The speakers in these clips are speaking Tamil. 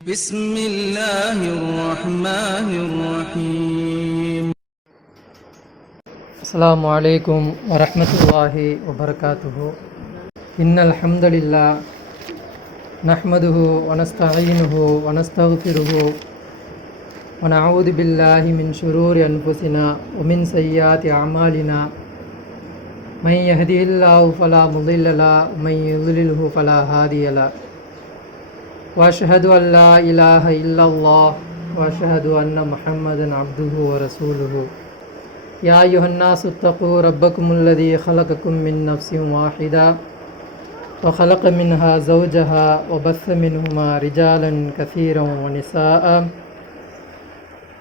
بسم الله الرحمن الرحيم. السلام عليكم ورحمة الله وبركاته. إن الحمد لله نحمده ونستعينه ونستغفره ونعوذ بالله من شرور أنفسنا ومن سيئات أعمالنا. من يهده الله فلا مضل له ومن يضلله فلا هادي له. وأشهد أن لا إله إلا الله وأشهد أن محمدا عبده ورسوله. يا أيها الناس اتقوا ربكم الذي خلقكم من نفس واحدة وخلق منها زوجها وبث منهما رجالا كثيرا ونساء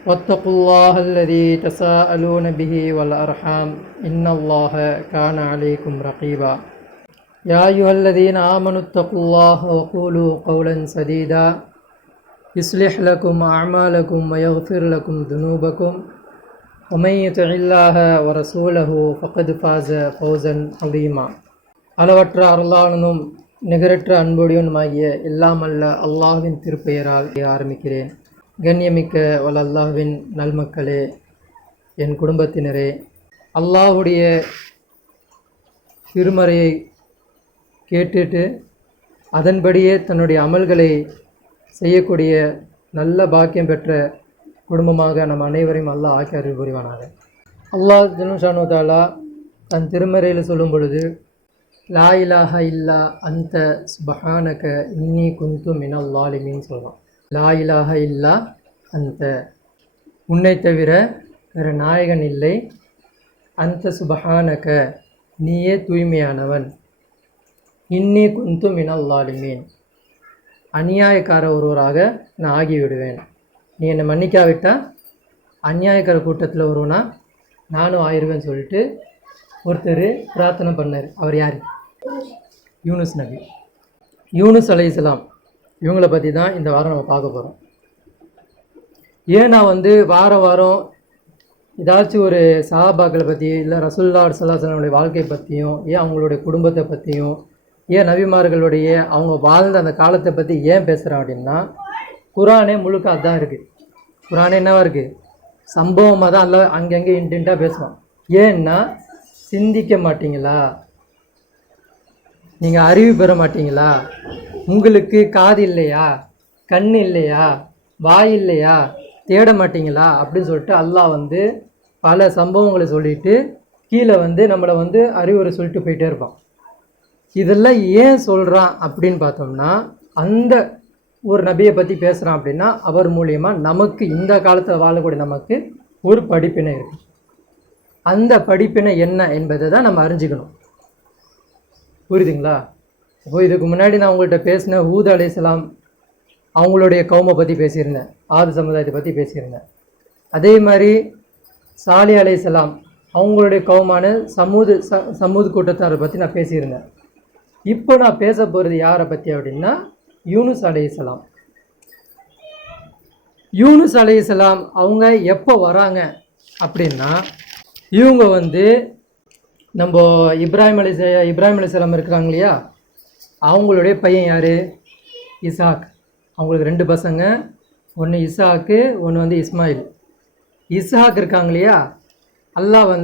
واتقوا الله الذي تساءلون به والأرحام إن الله كان عليكم رقيبا. يا أيها الذين آمنوا اتقوا الله وقولوا قولا سديدا يصلح لكم أعمالكم ويغفر لكم ذنوبكم ومن يطع الله ورسوله فقد فاز فوزا عظيما. அளவற்ற அருளாளனும் நிகரற்ற அன்புடையனுமாகிய எல்லாம் அல்ல அல்லாஹ்வின் திருப்பெயரால் ஆரம்பிக்கிறேன். கண்ணியமிக்க வல்ல அல்லாஹ்வின் நல்மக்களே, என் குடும்பத்தினரே, அல்லாஹ்வுடைய திருமறையை கேட்டுட்டு அதன்படியே தன்னுடைய அமல்களை செய்யக்கூடிய நல்ல பாக்கியம் பெற்ற குடும்பமாக நம் அனைவரையும் அல்லாஹ் ஆக்கி அருள் புரிவானாக. அல்லாஹ் ஜல்லுஷானு தஆலா தன் திருமறையில் சொல்லும் பொழுது, லா இலாஹ இல்லா அந்த சுபஹானக இன்னி குந்து மினல் ஸாலிமீன் சொல்கிறான். லா இலாஹ இல்லா அந்த, உன்னை தவிர வேறு நாயகன் இல்லை. அந்த சுபஹானக, நீயே தூய்மையானவன். இன்னி குந்து மினல் ஸாலிமீன், அநியாயக்கார ஒருவராக நான் ஆகிவிடுவேன். நீ என்னை மன்னிக்காவிட்டால் அநியாயக்கார கூட்டத்தில் ஒருவனா நானும் ஆயிடுவேன்னு சொல்லிட்டு ஒருத்தர் பிரார்த்தனை பண்ணார். அவர் யார்? யூனுஸ் நபி. யூனுஸ் அலைஹிஸ்ஸலாம் இவங்களை பற்றி தான் இந்த வாரம் நம்ம பார்க்க போகிறோம். ஏன் நான் வாரம் ஏதாச்சும் ஒரு சஹாபாக்களை பற்றி, இல்லை ரசூலுல்லாஹி ஸல்லல்லாஹு அலைஹி வஸல்லம் வாழ்க்கை பற்றியும், ஏன் அவங்களுடைய குடும்பத்தை பற்றியும், ஏன் நபிமார்களுடைய அவங்க வாழ்ந்த அந்த காலத்தை பற்றி ஏன் பேசுகிறேன் அப்படின்னா, குரானே முழுக்க அதுதான் இருக்குது. குரானே என்னவா இருக்குது? சம்பவமாக தான் அல்ல அங்கங்கே இன்டென்ட்டாக பேசுவோம். ஏன்னா சிந்திக்க மாட்டீங்களா? நீங்கள் அறிவு பெற மாட்டீங்களா? உங்களுக்கு காது இல்லையா? கண் இல்லையா? வாய் இல்லையா? தேட மாட்டீங்களா? அப்படின்னு சொல்லிட்டு அல்லாஹ் பல சம்பவங்களை சொல்லிட்டு கீழே நம்மளை அறிவுரை சொல்லிட்டு போயிட்டே இருப்பான். இதெல்லாம் ஏன் சொல்கிறான் அப்படின்னு பார்த்தோம்னா, அந்த ஒரு நபியை பற்றி பேசுகிறான் அப்படின்னா அவர் மூலியமாக நமக்கு இந்த காலத்தில் வாழக்கூடிய நமக்கு ஒரு படிப்பினை இருக்குது. அந்த படிப்பினை என்ன என்பதை தான் நம்ம அறிஞ்சிக்கணும். புரியுதுங்களா? இப்போ இதுக்கு முன்னாடி நான் உங்கள்கிட்ட பேசின ஹூத் அலைஹிஸ்ஸலாம் அவங்களுடைய கௌமை பற்றி பேசியிருந்தேன், ஆது சமுதாயத்தை பற்றி பேசியிருந்தேன். அதே மாதிரி சாலி அலைஹிஸ்ஸலாம் அவங்களுடைய கௌமான சமூது கூட்டத்தாரை பற்றி நான் பேசியிருந்தேன். இப்போ நான் பேச போகிறது யாரை பற்றி அப்படின்னா, யூனுஸ் அலைஹிஸ்ஸலாம். யூனுஸ் அலைஹிஸ்ஸலாம் அவங்க எப்போ வராங்க அப்படின்னா, இவங்க நம்ம இப்ராஹிம் அலைஹிஸ்ஸலாம் இருக்கிறாங்க இல்லையா, அவங்களுடைய பையன் யார்? இசாக். அவங்களுக்கு 2 பசங்க, ஒன்று இசாக்கு, ஒன்று இஸ்மாயில். இசாக் இருக்காங்க இல்லையா, அல்லாஹ்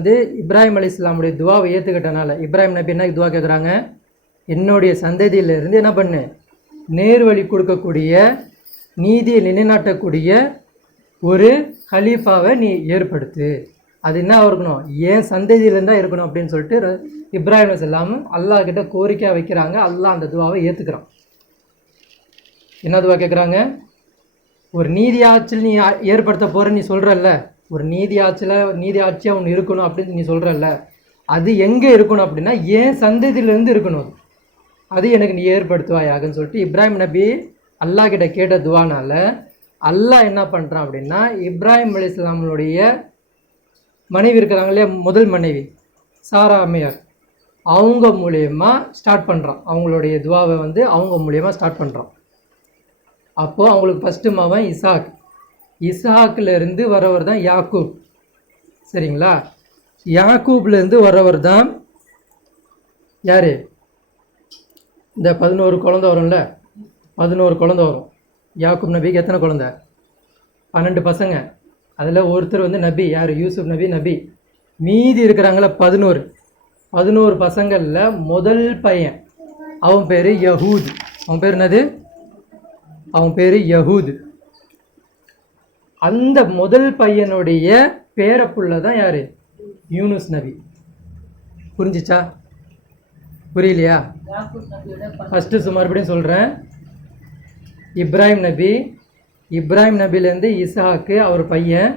இப்ராஹிம் அலைஹிஸ்ஸலாமுடைய துவாவை ஏற்றுக்கிட்டனால இப்ராஹிம் நபி என்ன துவா கேட்குறாங்க? என்னுடைய சந்ததியிலிருந்து என்ன பண்ணு, நேர்வழி கொடுக்கக்கூடிய, நீதியை நிலைநாட்டக்கூடிய ஒரு ஹலீஃபாவை நீ ஏற்படுத்து. அது என்ன இருக்கணும்? ஏன் சந்ததியிலேருந்து தான் இருக்கணும் அப்படின்னு சொல்லிட்டு இப்ராஹிம் அலைஹிஸ்ஸலாம் அல்லாஹ் கிட்ட கோரிக்கை வைக்கிறாங்க. அல்லாஹ் அந்த துவாவை ஏற்றுக்கிறான். என்ன துவா கேட்குறாங்க? ஒரு நீதி ஆட்சியில் நீ ஏற்படுத்த போகிற நீ சொல்கிறல்ல, ஒரு நீதி ஆட்சியாக ஒன்று இருக்கணும் அப்படின்னு நீ சொல்கிறல்ல, அது எங்கே இருக்கணும் அப்படின்னா ஏன் சந்ததியிலேருந்து இருக்கணும். அது எனக்கு நீ ஏற்படுத்துவாயாகன்னு சொல்லிட்டு இப்ராஹிம் நபி அல்லாஹ் கிட்ட கேட்ட துவானால அல்லாஹ் என்ன பண்ணுறான் அப்படின்னா, இப்ராஹிம் அலைஹிஸ்ஸலாமுடைய மனைவி இருக்கிறாங்க இல்லையா, முதல் மனைவி சாரா அம்மையார், அவங்க மூலயமா ஸ்டார்ட் பண்ணுறான். அவங்களுடைய துவாவை அவங்க மூலயமா ஸ்டார்ட் பண்ணுறான். அப்போது அவங்களுக்கு ஃபஸ்ட்டு மகன் இசாக். இசாக்கிலேருந்து வரவர் தான் யாக்கூப். சரிங்களா? யாக்கூப்லேருந்து வரவர் தான் யார்? இந்த 11 குழந்தை வரும்ல, 11 குழந்தை வரும். யாக்கூப் நபிக்கு எத்தனை குழந்தை? 12 பசங்க. அதில் ஒருத்தர் வந்து நபி, யார்? யூசுப் நபி நபி. மீதி இருக்கிறாங்கள 11 பசங்களில் முதல் பையன் அவன் பேர் யஹூத். அவன் பேர் என்னது? அவன் பேர் யஹூத். அந்த முதல் பையனுடைய பேரப்புள்ள தான் யார்? யூனுஸ் நபி. புரிஞ்சிச்சா? புரியலையா? ஃபஸ்ட்டு மறுபடியும் சொல்கிறேன். இப்ராஹிம் நபி, இப்ராஹிம் நபிலேருந்து இசாக்கு அவர் பையன்,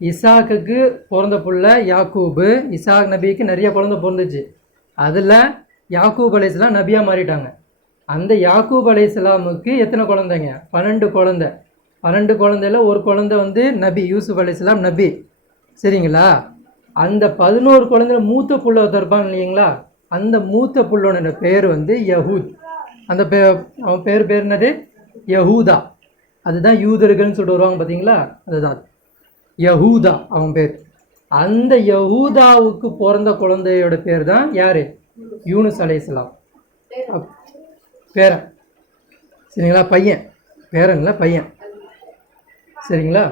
இசாக்குக்கு பிறந்த புள்ள யாக்கூபு. இசாக் நபிக்கு நிறைய குழந்தை பிறந்துச்சு. அதில் யாக்கூப் அலைஹிஸ்ஸலாம் நபியாக மாறிட்டாங்க. அந்த யாக்கூப் அலைஹிஸ்ஸலாமுக்கு எத்தனை குழந்தைங்க? 12 குழந்தை. 12 குழந்தையில் ஒரு குழந்தை வந்து நபி, யூசுப் அலைஹிஸ்ஸலாம் நபி. சரிங்களா? அந்த 11 குழந்தைல மூத்த புள்ள ஒருத்தர் இருப்பாங்க இல்லைங்களா? அந்த மூத்த புள்ளோட பேர் வந்து யஹூத். அந்த அவன் பேர் என்னது? யஹூதா. அதுதான் யூதர்கள்னு சொல்லிட்டு வருவாங்க பார்த்தீங்களா? அதுதான் யஹூதா அவன் பேர். அந்த யஹூதாவுக்கு பிறந்த குழந்தையோட பேர் தான் யார்? யூனுஸ் அலைஹிஸ்ஸலாம். பேரன். சரிங்களா? பையன். பேரன்ல பையன். சரிங்களா?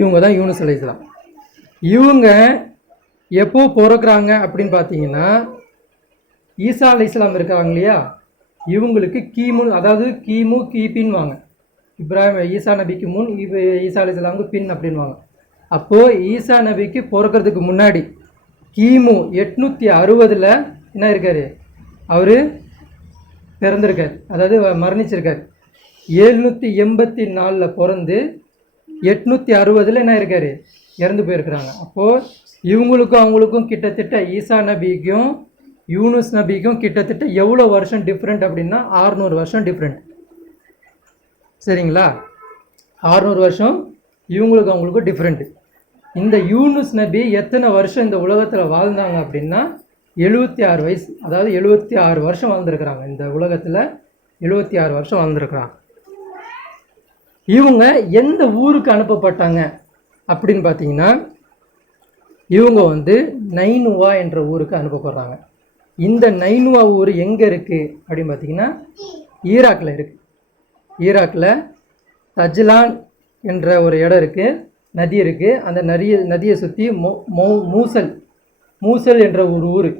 இவங்க தான் யூனுஸ் அலைஹிஸ்ஸலாம். இவங்க எப்போ பிறக்கிறாங்க அப்படின்னு பார்த்தீங்கன்னா, ஈசா அலைஹிஸ்ஸலாம் இருக்காங்க இல்லையா, இவங்களுக்கு கிமு, அதாவது கிபின்னு வாங்க. இப்ராஹிம் ஈசா நபிக்கு முன், ஈசா அலைஹிஸ்ஸலாமுக்கு பின் அப்படின்வாங்க. அப்போது ஈசா நபிக்கு பிறக்கிறதுக்கு முன்னாடி கிமு 860 என்ன இருக்கார்? அவர் பிறந்திருக்கார், அதாவது மரணிச்சிருக்கார். 784 பிறந்து 860 என்ன இருக்கார்? இறந்து போயிருக்கிறாங்க. அப்போது இவங்களுக்கும் அவங்களுக்கும் கிட்டத்தட்ட ஈசா நபிக்கும் யூனுஸ் நபிக்கும் கிட்டத்தட்ட எவ்வளோ வருஷம் டிஃப்ரெண்ட் அப்படின்னா 600 வருஷம் டிஃப்ரெண்ட். சரிங்களா? 600 வருஷம் இவங்களுக்கு அவங்களுக்கும் டிஃப்ரெண்ட்டு. இந்த யூனுஸ் நபி எத்தனை வருஷம் இந்த உலகத்தில் வாழ்ந்தாங்க அப்படின்னா 76 வயசு, அதாவது 76 வருஷம் வாழ்ந்துருக்குறாங்க. இந்த உலகத்தில் 76 வருஷம் வாழ்ந்துருக்குறாங்க. இவங்க எந்த ஊருக்கு அனுப்பப்பட்டாங்க அப்படின்னு பார்த்தீங்கன்னா, இவங்க வந்து நைனுவா என்ற ஊருக்கு அனுப்பப்படுறாங்க. இந்த நைனுவா ஊர் எங்கே இருக்குது அப்படின்னு பார்த்தீங்கன்னா, ஈராக்கில் இருக்குது. ஈராக்கில் தஜ்லான் என்ற ஒரு இடம் இருக்குது, நதி இருக்குது. அந்த நதியை சுற்றி மூசல் என்ற ஒரு ஊர்.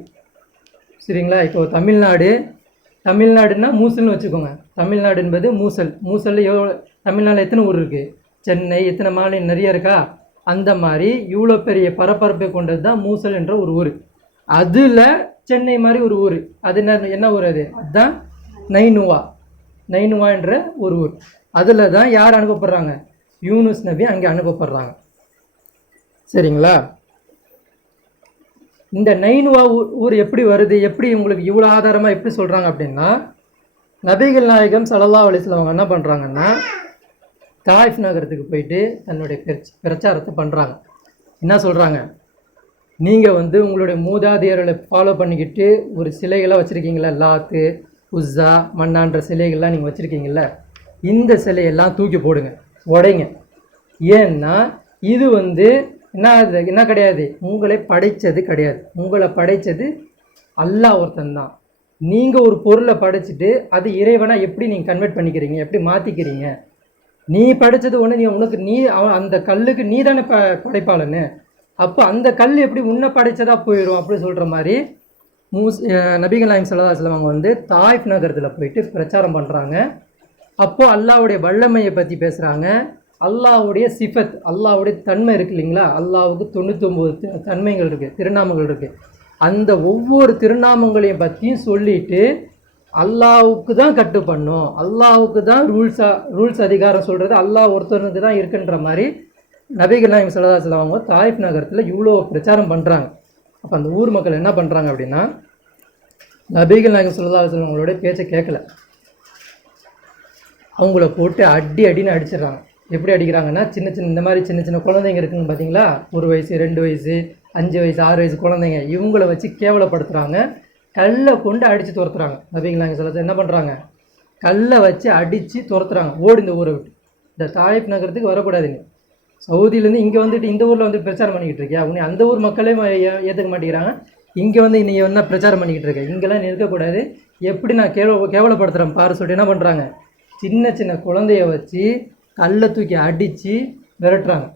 சரிங்களா? இப்போ தமிழ்நாடுன்னா மூசல்னு வச்சுக்கோங்க. தமிழ்நாடு என்பது மூசலில் எவ்வளோ, தமிழ்நாட்டில் எத்தனை ஊர் இருக்குது? சென்னை, எத்தனை மாநிலம் நிறைய இருக்கா? அந்த மாதிரி இவ்வளோ பெரிய பரப்பரப்பை கொண்டது தான் மூசல் என்ற ஒரு ஊர். அதில் சென்னை மாதிரி ஒரு ஊர், அது என்ன ஊர்? அதுதான் நைனுவா என்ற ஒரு ஊர். அதில் தான் யார் அனுப்பப்படுறாங்க? யூனுஸ் நபி அங்கே அனுப்பப்படுறாங்க. சரிங்களா? இந்த நைனுவா ஊர் எப்படி வருது, எப்படி உங்களுக்கு இவ்வளோ ஆதாரமாக எப்படி சொல்கிறாங்க அப்படின்னா, நபிகள் நாயகம் ஸல்லல்லாஹு அலைஹி வஸல்லம் அவங்க என்ன பண்ணுறாங்கன்னா, தாயிஃப் நகரத்துக்கு போயிட்டு தன்னுடைய பிரச்சாரத்தை பண்ணுறாங்க. என்ன சொல்கிறாங்க? நீங்கள் வந்து உங்களுடைய மூதாதையர்களை ஃபாலோ பண்ணிக்கிட்டு ஒரு சிலைகளாக வச்சுருக்கீங்களா, லாத்து உஸ்ஸா மன்னான்ற சிலைகள்லாம் நீங்கள் வச்சுருக்கீங்கள, இந்த சிலையெல்லாம் தூக்கி போடுங்க, உடைங்க. ஏன்னா இது வந்து என்ன கிடையாது, உங்களை படைத்தது கிடையாது. உங்களை படைத்தது அல்லாஹ் ஒருத்தன் தான். நீங்கள் ஒரு பொருளை படைச்சிட்டு அது இறைவனாக எப்படி நீங்கள் கன்வெர்ட் பண்ணிக்கிறீங்க, எப்படி மாற்றிக்கிறீங்க? நீ படைச்சது ஒன்று, அந்த கல்லுக்கு நீ தானே படைப்பாளன்னு. அப்போ அந்த கல் எப்படி உன்னை படைச்சதா போயிடும் அப்படி சொல்கிற மாதிரி நபிகள் நாயகம் ஸல்லல்லாஹு அலைஹி வஸல்லம் அவங்க வந்து தாயிஃப் நகரத்தில் போயிட்டு பிரச்சாரம் பண்ணுறாங்க. அப்போது அல்லாஹ்வுடைய வல்லமையை பற்றி பேசுகிறாங்க. அல்லாஹ்வுடைய சிஃபத், அல்லாஹ்வுடைய தன்மை இருக்குது இல்லைங்களா? அல்லாஹ்வுக்கு 99 தன்மைகள் இருக்குது, திருநாமங்கள் இருக்குது. அந்த ஒவ்வொரு திருநாமங்களையும் பற்றியும் சொல்லிட்டு அல்லாஹ்வுக்கு தான் கட்டுப்படணும், அல்லாஹ்வுக்கு தான் ரூல்ஸ் அதிகாரம் சொல்கிறது அல்லாஹ் ஒருத்தனுக்கு தான் இருக்குன்ற மாதிரி நபிகள் நாயகம் ஸல்லல்லாஹு அலைஹி வஸல்லம் அவங்க தாயிஃப் நகரத்தில் இவ்வளோ பிரச்சாரம் பண்ணுறாங்க. அப்போ அந்த ஊர் மக்கள் என்ன பண்ணுறாங்க அப்படின்னா, நபிகள் நாயகம் ஸல்லல்லாஹு அலைஹி வஸல்லம் அவங்களோட பேச்சை கேட்கல, அவங்கள போட்டு அடின்னு அடிச்சிடுறாங்க. எப்படி அடிக்கிறாங்கன்னா, இந்த மாதிரி சின்ன சின்ன குழந்தைங்க இருக்குங்க பார்த்தீங்களா, 1 வயசு 2 வயசு 5 வயசு 6 வயசு குழந்தைங்க, இவங்கள வச்சு கேவலப்படுத்துகிறாங்க. கல்லை கொண்டு அடித்து துரத்துறாங்க. நபிகள் நாயகம் ஸல்லல்லாஹு அலைஹி வஸல்லம் என்ன பண்ணுறாங்க? கல்லை வச்சு அடித்து துரத்துறாங்க. ஓடு இந்த ஊரை விட்டு, இந்த தாயிஃப் நகரத்துக்கு வரக்கூடாதுன்னு. சவுதியிலேருந்து இங்கே வந்துட்டு இந்த ஊரில் வந்து பிரச்சாரம் பண்ணிக்கிட்டு இருக்கியா, உன்னை அந்த ஊர் மக்களே ஏற்றுக்க மாட்டேங்கிறாங்க, இங்கே வந்து நீ என்ன பிரச்சாரம் பண்ணிக்கிட்டு இருக்க, இங்கெல்லாம் இருக்கக்கூடாது, எப்படி நான் கேவலப்படுத்துகிறேன் பாரு சொல்லிட்டு என்ன பண்ணுறாங்க? சின்ன சின்ன குழந்தைய வச்சு கல்லை தூக்கி அடித்து விரட்டுறாங்க.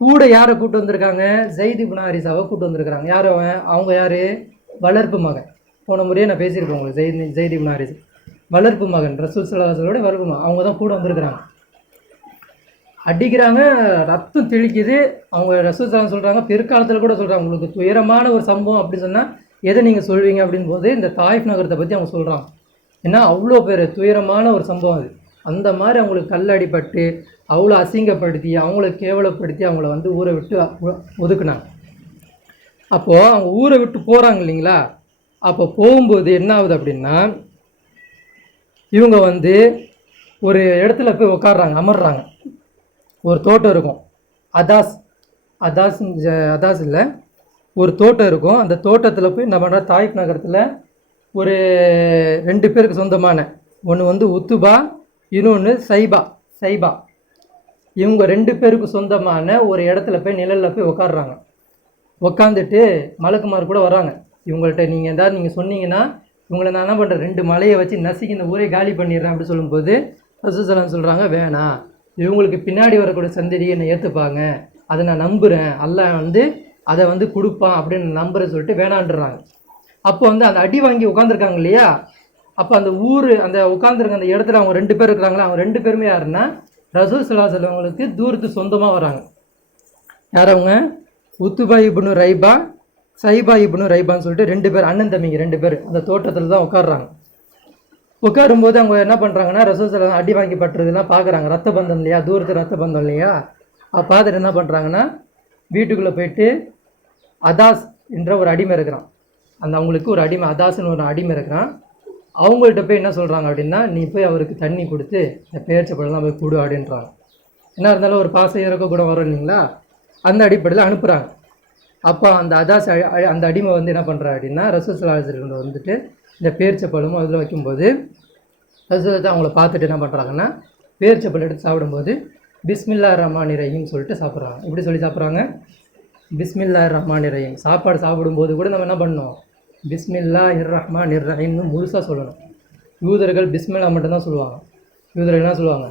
கூட யாரை கூப்பிட்டு வந்திருக்காங்க? ஜெயித் இப்னு ஹாரிஸாவை கூப்பிட்டு வந்திருக்கிறாங்க. யார் அவங்க யார்? வளர்ப்பு மகன். போன முறையே நான் பேசியிருக்கேன் உங்களுக்கு. ஜெயித் இப்னு ஹாரிஸ் வளர்ப்பு மகன், ரசூல் ஸல்லல்லாஹு அலைஹி வஸல்லம் வளர்ப்பு மகன். அவங்க தான் கூட வந்திருக்கிறாங்க. அடிக்கிறாங்க, ரத்தம் தெளிக்குது. அவங்க ரசூல் ஸல்லல்லாஹு அலைஹி சொல்கிறாங்க, பிற்காலத்தில் கூட சொல்கிறாங்க, உங்களுக்கு துயரமான ஒரு சம்பவம் அப்படின்னு சொன்னால் எதை நீங்கள் சொல்வீங்க அப்படின் போது இந்த தாயிஃப் நகரத்தை பற்றி அவங்க சொல்கிறாங்க. ஏன்னா அவ்வளோ பேர் துயரமான ஒரு சம்பவம் அது. அந்த மாதிரி அவங்களுக்கு கல்லடிப்பட்டு அவ்வளோ அசிங்கப்படுத்தி அவங்கள கேவலப்படுத்தி அவங்கள வந்து ஊரை விட்டு ஒதுக்குனாங்க. அப்போது அவங்க ஊரை விட்டு போகிறாங்க இல்லைங்களா? அப்போ போகும்போது என்ன ஆகுது அப்படின்னா, இவங்க வந்து ஒரு இடத்துல போய் உட்காடுறாங்க, அமர்றாங்க. ஒரு தோட்டம் இருக்கும், அதாஸ் இல்லை, ஒரு தோட்டம் இருக்கும். அந்த தோட்டத்தில் போய் என்ன பண்ணுறா, தாயிஃப் நகரத்தில் ஒரு 2 பேருக்கு சொந்தமான, ஒன்று வந்து உத்துபா, இன்னொன்று சைபா. இவங்க 2 பேருக்கு சொந்தமான ஒரு இடத்துல போய் நிழலில் போய் உட்காடுறாங்க. உட்காந்துட்டு மலக்குமார் கூட வராங்க. இவங்கள்ட்ட நீங்கள் சொன்னீங்கன்னா இவங்களை நான் என்ன பண்ணுறேன், 2 மலையை வச்சு நசுக்கி இந்த ஊரே காலி பண்ணிடுறேன் அப்படி சொல்லும்போது ரசூல் ஸல்லல்லாஹு சொல்கிறாங்க, வேணாம், இவங்களுக்கு பின்னாடி வரக்கூடிய சந்ததியை என்னை ஏற்றுப்பாங்க, அதை நான் நம்புகிறேன், அல்லாஹ் வந்து அதை வந்து கொடுப்பான் அப்படின்னு நம்புறேன் சொல்லிட்டு வேணான்றாங்க. அப்போ வந்து அந்த அடி வாங்கி உட்காந்துருக்காங்க இல்லையா? அப்போ அந்த ஊர் அந்த உட்காந்துருக்க அந்த இடத்துல அவங்க 2 பேர் இருக்கிறாங்களா, அவங்க 2 பேருமே யாருன்னா ரசூல் ஸல்லல்லாஹு அலைஹி வஸல்லம் அவங்களுக்கு தூரத்து சொந்தமாக வராங்க. யார் அவங்க? உத்துபா இப்னு ரைபா, சைபா இப்னு ரைபான்னு சொல்லிட்டு 2 பேர், அண்ணன் தம்பிங்க 2 பேர் அந்த தோட்டத்தில் தான் உட்காடுறாங்க. உட்காரும்போது அவங்க என்ன பண்ணுறாங்கன்னா, ரசூல் ஸல்லல்லாஹு அடி வாங்கி பட்டுறதுலாம் பார்க்குறாங்க. ரத்த பந்தம் இல்லையா, தூரத்து ரத்த பந்தம் இல்லையா? பார்த்துட்டு என்ன பண்ணுறாங்கன்னா, வீட்டுக்குள்ளே போயிட்டு அதாஸ் என்ற ஒரு அடிமை இருக்கிறான். அவங்களுக்கு ஒரு அடிமை, அதாஸ்ன்னு ஒரு அடிமை இருக்கிறான். அவங்கள்ட்ட போய் என்ன சொல்கிறாங்க அப்படின்னா, நீ போய் அவருக்கு தண்ணி கொடுத்து இந்த பேரிச்சப்பழம்லாம் போய் கொடு அப்படின்றாங்க. என்ன இருந்தாலும் ஒரு பாச இறக்க கூட வரும் இல்லைங்களா? அந்த அடிப்படையில் அனுப்புகிறாங்க. அப்போ அந்த அந்த அடிமை வந்து என்ன பண்ணுறா அப்படின்னா, ரசூல் ஸல்லல்லாஹு அலைஹி வஸல்லம் வந்துட்டு இந்த பேரிச்சப்பழமும் அதில் வைக்கும்போது ரசூல் அவங்கள பார்த்துட்டு என்ன பண்ணுறாங்கன்னா, பேரிச்சப்பழம் எடுத்து சாப்பிடும்போது பிஸ்மில்லாஹிர் ரஹ்மானிர் ரஹீம் சொல்லிட்டு சாப்பிட்றாங்க. எப்படி சொல்லி சாப்பிட்றாங்க? பிஸ்மில்லாஹிர் ரஹ்மானிர் ரஹீம். சாப்பாடு சாப்பிடும்போது கூட நம்ம என்ன பண்ணணும், பிஸ்மில்லாஹிர் ரஹ்மானிர் ரஹீம்னு முழுசாக சொல்லணும். யூதர்கள் பிஸ்மில்லா மட்டும்தான் சொல்லுவாங்க. யூதர்கள் என்ன சொல்லுவாங்க,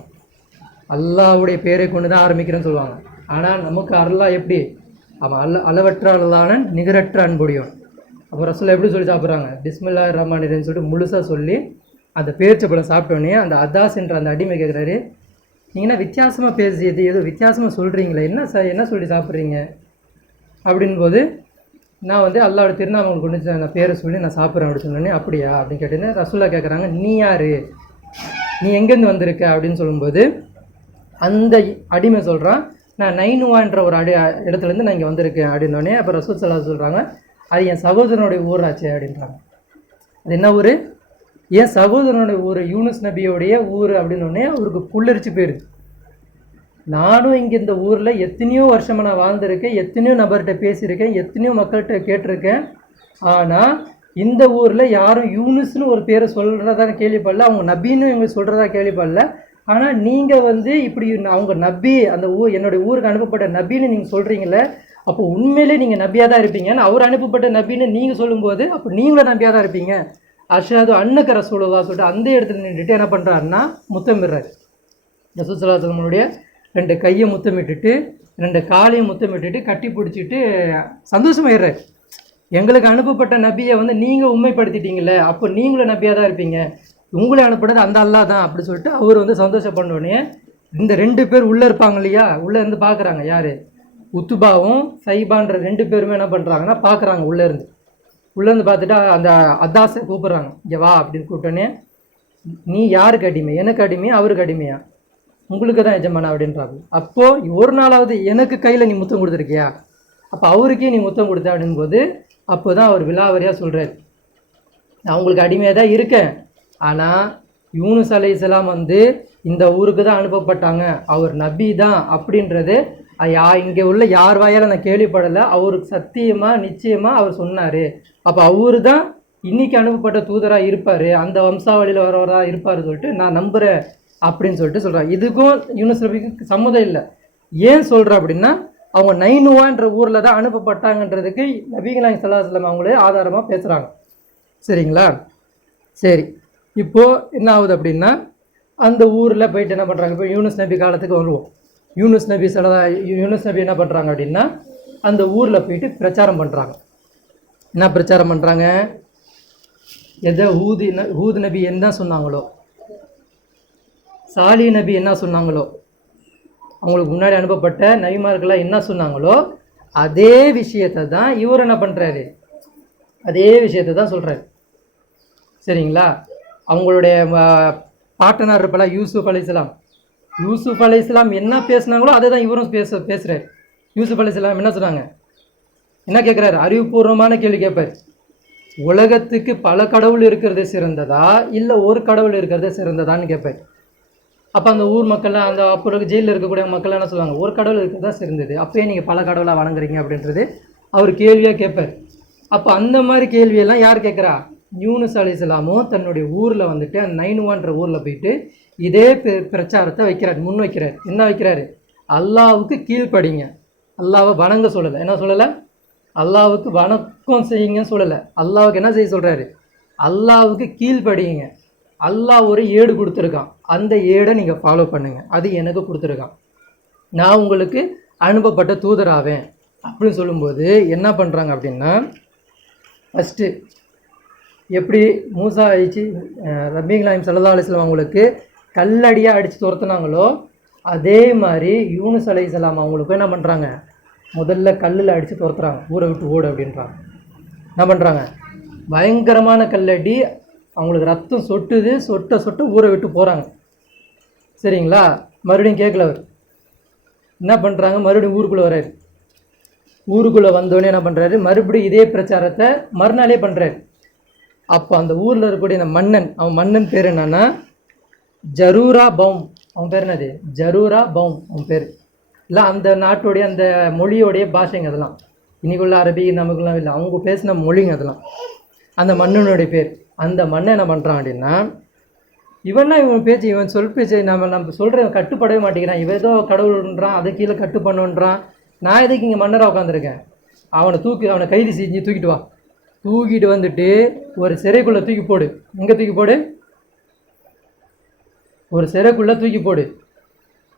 அல்லாஹ்வுடைய பேரை கொண்டு தான் ஆரம்பிக்கிறேன்னு சொல்லுவாங்க. ஆனால் நமக்கு அல்லாஹ் எப்படி, அவன் அளவற்ற அல்லாஹ்ன் நிகரற்ற அன்புடையவன். அப்போ ரசூல் எப்படி சொல்லி சாப்பிட்றாங்க, பிஸ்மில்லாஹிர் ரஹ்மானிர் ரஹீம் சொல்லிட்டு முழுசாக சொல்லி அந்த பேரிச்சப்பழம் சாப்பிட்டோன்னே அந்த அதாஸ் என்ற அந்த அடிமை கேட்குறாரு, நீங்கன்னா வித்தியாசமாக பேசியது ஏதோ வித்தியாசமாக சொல்கிறீங்களே, என்ன சொல்லி சாப்பிட்றீங்க அப்படின்போது, நான் வந்து அல்லாஹ்வோட திருநாமங்கள் கொண்டு நான் பேரை சொல்லி நான் சாப்பிட்றேன் அப்படின்னு சொன்னோன்னே, அப்படியா அப்படின்னு கேட்டேன்னு ரசூலா கேட்குறாங்க, நீ யார், நீ எங்கேருந்து வந்திருக்க அப்படின்னு சொல்லும்போது அந்த அடிமை சொல்கிறான், நான் நைனுவான்ற ஒரு இடத்துலேருந்து நான் இங்கே வந்திருக்கேன் அப்படின்னோடனே அப்போ ரசூல் ஸல்லல்லாஹு அலைஹி சொல்கிறாங்க, அது என் சகோதரனுடைய ஊராச்சே அப்படின்றாங்க. அது என்ன ஊர்? என் சகோதரனுடைய ஊர், யூனுஸ் நபியோடைய ஊர் அப்படின்னோடனே அவருக்கு புல்லரிச்சு போயிடுது. நானும் இங்கே இந்த ஊரில் எத்தனையோ வருஷமாக நான் வாழ்ந்திருக்கேன், எத்தனையோ நபர்கிட்ட பேசியிருக்கேன், எத்தனையோ மக்கள்கிட்ட கேட்டிருக்கேன். ஆனால் இந்த ஊரில் யாரும் யூனுஸ்னு ஒரு பேரை சொல்கிறதா கேள்விப்படல, அவங்க நபின்னு இவங்க சொல்கிறதா கேள்விப்படல. ஆனால் நீங்கள் வந்து இப்படி அவங்க நபி, அந்த என்னுடைய ஊருக்கு அனுப்பப்பட்ட நபின்னு நீங்கள் சொல்கிறீங்களே, அப்போ உண்மையிலே நீங்கள் நபியாக தான் இருப்பீங்கன்னு அவர் அனுப்பப்பட்ட நபின்னு நீங்கள் சொல்லும்போது அப்போ நீங்களும் நபியாக தான் இருப்பீங்க, அஷ்ஹது அன்னக ரசூலுல்லாஹ் சொல்லிட்டு அந்த இடத்துல நின்றுட்டு என்ன பண்ணுறாருன்னா முத்தமிடுறாரு. ரசூல் ஸல்லல்லாஹு அலைஹி வஸல்லம் 2 கையை முத்தமிட்டுட்டு 2 காலையும் முத்தமிட்டுட்டு கட்டி பிடிச்சிட்டு சந்தோஷமாயிடுறாரு. எங்களுக்கு அனுப்பப்பட்ட நபியை வந்து நீங்கள் உண்மைப்படுத்திட்டீங்களே, அப்போ நீங்களும் நபியாக தான் இருப்பீங்க, உங்களை அனுப்புனது அந்த அல்லாஹ் தான் அப்படி சொல்லிட்டு அவர் வந்து சந்தோஷப்படனோடனே இந்த 2 பேர் உள்ளே இருப்பாங்க இல்லையா, உள்ளே இருந்து பார்க்குறாங்க. யார்? உத்துபாவும் சைபான்ற 2 பேருமே என்ன பண்ணுறாங்கன்னா பார்க்குறாங்க உள்ளேருந்து பார்த்துட்டு அந்த அதாஸை கூப்பிட்றாங்க, இங்கே வா அப்படின்னு கூப்பிட்டோன்னே, நீ யாருக்கு அடிமை, எனக்கு அடிமையா அவருக்கு அடிமையா, உங்களுக்கு தான் எஜமானா அப்படின்றாங்க. அப்போது ஒரு நாளாவது எனக்கு கையில் நீ முத்தம் கொடுத்துருக்கியா, அப்போ அவருக்கே நீ முத்தம் கொடுத்த அப்படின்போது அப்போ தான் அவர் விலாவரியாக சொல்கிறார், நான் உங்களுக்கு அடிமையாக தான் இருக்கேன், ஆனால் யூனுஸ் அலைஹிஸ்ஸலாம் வந்து இந்த ஊருக்கு தான் அனுப்பப்பட்டாங்க, அவர் நபி தான் அப்படின்றது இங்கே உள்ள யார் வாயால் நான் கேள்விப்படலை, அவருக்கு சத்தியமாக நிச்சயமாக அவர் சொன்னார். அப்போ அவரு தான் இன்றைக்கி அனுப்பப்பட்ட தூதராக இருப்பார், அந்த வம்சாவளியில் வரவராக இருப்பார் சொல்லிட்டு நான் நம்புகிறேன் அப்படின்னு சொல்லிட்டு சொல்கிறாங்க. இதுக்கும் யூனுஸ் நபிக்கு சம்மதம் இல்லை. ஏன் சொல்கிறேன் அப்படின்னா, அவங்க நைனுவான்ற ஊரில் தான் அனுப்பப்பட்டாங்கன்றதுக்கு நபிகள் நாயகம் ஸல்லல்லாஹு அலைஹி வஸல்லம் அவங்களே ஆதாரமாக பேசுகிறாங்க. சரிங்களா? சரி, இப்போது என்ன ஆகுது அப்படின்னா, அந்த ஊரில் போயிட்டு என்ன பண்ணுறாங்க, இப்போ யூனுஸ் நபி காலத்துக்கு வருவோம். யூனுஸ் நபி என்ன பண்ணுறாங்க அப்படின்னா அந்த ஊரில் போயிட்டு பிரச்சாரம் பண்ணுறாங்க. என்ன பிரச்சாரம் பண்ணுறாங்க? எதை ஹூது நபி என்ன சொன்னாங்களோ, சாலி நபி என்ன சொன்னாங்களோ, அவங்களுக்கு முன்னாடி அனுப்பப்பட்ட நபிமார்களாக என்ன சொன்னாங்களோ அதே விஷயத்தை தான் இவர் என்ன பண்ணுறாரு, அதே விஷயத்தை தான் சொல்கிறாரு. சரிங்களா? அவங்களுடைய பாட்டனார் இருப்பல யூசுப் அலைஹிஸ்ஸலாம், யூசுப் அலைஹிஸ்ஸலாம் என்ன பேசுனாங்களோ அதை தான் இவரும் பேசுகிறார். யூசுப் அலைஹிஸ்ஸலாம் என்ன சொன்னாங்க, என்ன கேட்குறாரு? அறிவுபூர்வமான கேள்வி கேட்பார். உலகத்துக்கு பல கடவுள் இருக்கிறது சிறந்ததா இல்லை ஒரு கடவுள் இருக்கிறது சிறந்ததான்னு கேட்பார். அப்போ அந்த ஊர் மக்கள்லாம், அந்த அப்போ ஜெயிலில் இருக்கக்கூடிய மக்கள் என்ன சொல்லுவாங்க, ஒரு கடவுள் இருக்கிறது தான் சிறந்தது, அப்போயே நீங்கள் பல கடவுளாக வணங்குறீங்க அப்படின்றது அவர் கேள்வியாக கேட்பார். அப்போ அந்த மாதிரி கேள்வியெல்லாம் யார் கேட்குறா? யூனுஸ் அலைஹிஸ்ஸலாமும் தன்னுடைய ஊரில் வந்துட்டு அந்த நைனுவான்ற ஊரில் போயிட்டு இதே பிரச்சாரத்தை முன் வைக்கிறார். என்ன வைக்கிறாரு? அல்லாவுக்கு கீழ்ப்படிங்க, அல்லாவை வணங்க சொல்லலை. என்ன சொல்லலை? அல்லாவுக்கு வணக்கம் செய்யுங்க சொல்லலை. அல்லாவுக்கு என்ன செய்ய சொல்கிறாரு? அல்லாவுக்கு கீழ்ப்படிங்க. அல்லாஹ் ஒரு ஏடு கொடுத்துருக்கான், அந்த ஏடை நீங்கள் ஃபாலோ பண்ணுங்கள், அது எனக்கு கொடுத்துருக்கான், நான் உங்களுக்கு அனுப்பப்பட்ட தூதராவேன் அப்படின்னு சொல்லும்போது என்ன பண்ணுறாங்க அப்படின்னா, ஃபஸ்ட்டு எப்படி மூசா ஆயிடுச்சு ரபீல் நாயம் ஸல்லல்லாஹு அலைஹி வஸல்லம் அவங்களுக்கு கல்லடியாக அடித்து துரத்துனாங்களோ அதே மாதிரி யூனுஸ் அலைஹிஸ்ஸலாம் அவங்களுக்கு என்ன பண்ணுறாங்க, முதல்ல கல்லில் அடித்து துரத்துறாங்க, ஊரை விட்டு ஓடு அப்படின்றாங்க. என்ன பண்ணுறாங்க? பயங்கரமான கல்லடி, அவங்களுக்கு ரத்தம் சொட்டுது, சொட்ட ஊரை விட்டு போகிறாங்க. சரிங்களா? மறுபடியும் கேட்கல அவர். என்ன பண்ணுறாங்க? மறுபடியும் ஊருக்குள்ளே வர்றாரு. ஊருக்குள்ளே வந்தோடனே என்ன பண்ணுறாரு? மறுபடியும் இதே பிரச்சாரத்தை மறுநாளே பண்ணுறாரு. அப்போ அந்த ஊரில் இருக்கக்கூடிய அந்த மன்னன், அவன் மன்னன் பேர் என்னன்னா ஜரூரா பௌம். அவன் பேர் என்னது? ஜரூரா பௌம் அவன் பேர். இல்லை அந்த நாட்டுடைய அந்த மொழியோடைய பாஷைங்க அதெல்லாம், இன்னைக்குள்ள அரபி நமக்குலாம் இல்லை, அவங்க பேசின மொழிங்க அதெல்லாம். அந்த மன்னனுடைய பேர். அந்த மன்னன் என்ன பண்ணுறான் அப்படின்னா, இவன்னா இவன் பேச்சு, இவன் சொல் பேச்சு நம்ம சொல்கிற கட்டுப்படவே மாட்டேங்கிறான், இவன் ஏதோ கடவுள்ன்றான், அதை கீழே கட்டு பண்ணுன்றான், நான் எதுக்கு இங்கே மன்னராக உட்காந்துருக்கேன், அவனை கைது செஞ்சு தூக்கிட்டு வா, தூக்கிட்டு வந்துட்டு ஒரு சிறைக்குள்ளே தூக்கி போடு. எங்கே தூக்கி போடு? ஒரு சிறைக்குள்ளே தூக்கி போடு.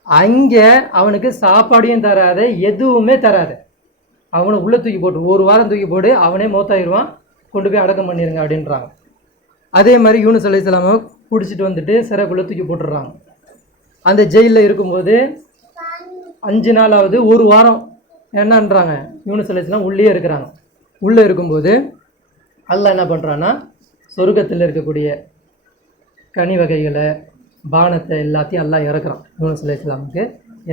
அங்கே அவனுக்கு சாப்பாடையும் தராத, எதுவுமே தராத, அவனை உள்ளே தூக்கி போட்டு ஒரு வாரம் தூக்கி போடு, அவனே மௌத்தாயிடுவான், கொண்டு போய் அடக்கம் பண்ணிடுங்க அப்படின்றாங்க. அதே மாதிரி யூனுஸ் அலைஹிஸ்ஸலாமை பிடிச்சிட்டு வந்துட்டு சிறைக்குள்ளே தூக்கி போட்டுடுறாங்க. அந்த ஜெயிலில் இருக்கும்போது 5 நாளாவது ஒரு வாரம் என்னன்றாங்க, யூனுஸ் அலைஹிஸ்ஸலாம் உள்ளே இருக்கிறாங்க. உள்ளே இருக்கும்போது அல்லாஹ் என்ன பண்ணுறான்னா சொர்க்கத்தில் இருக்கக்கூடிய கனி வகைகளை, பானத்தை எல்லாத்தையும் அல்லாஹ் இறக்குறான். யூனுஸ் அலைஹிஸ்ஸலாமுக்கு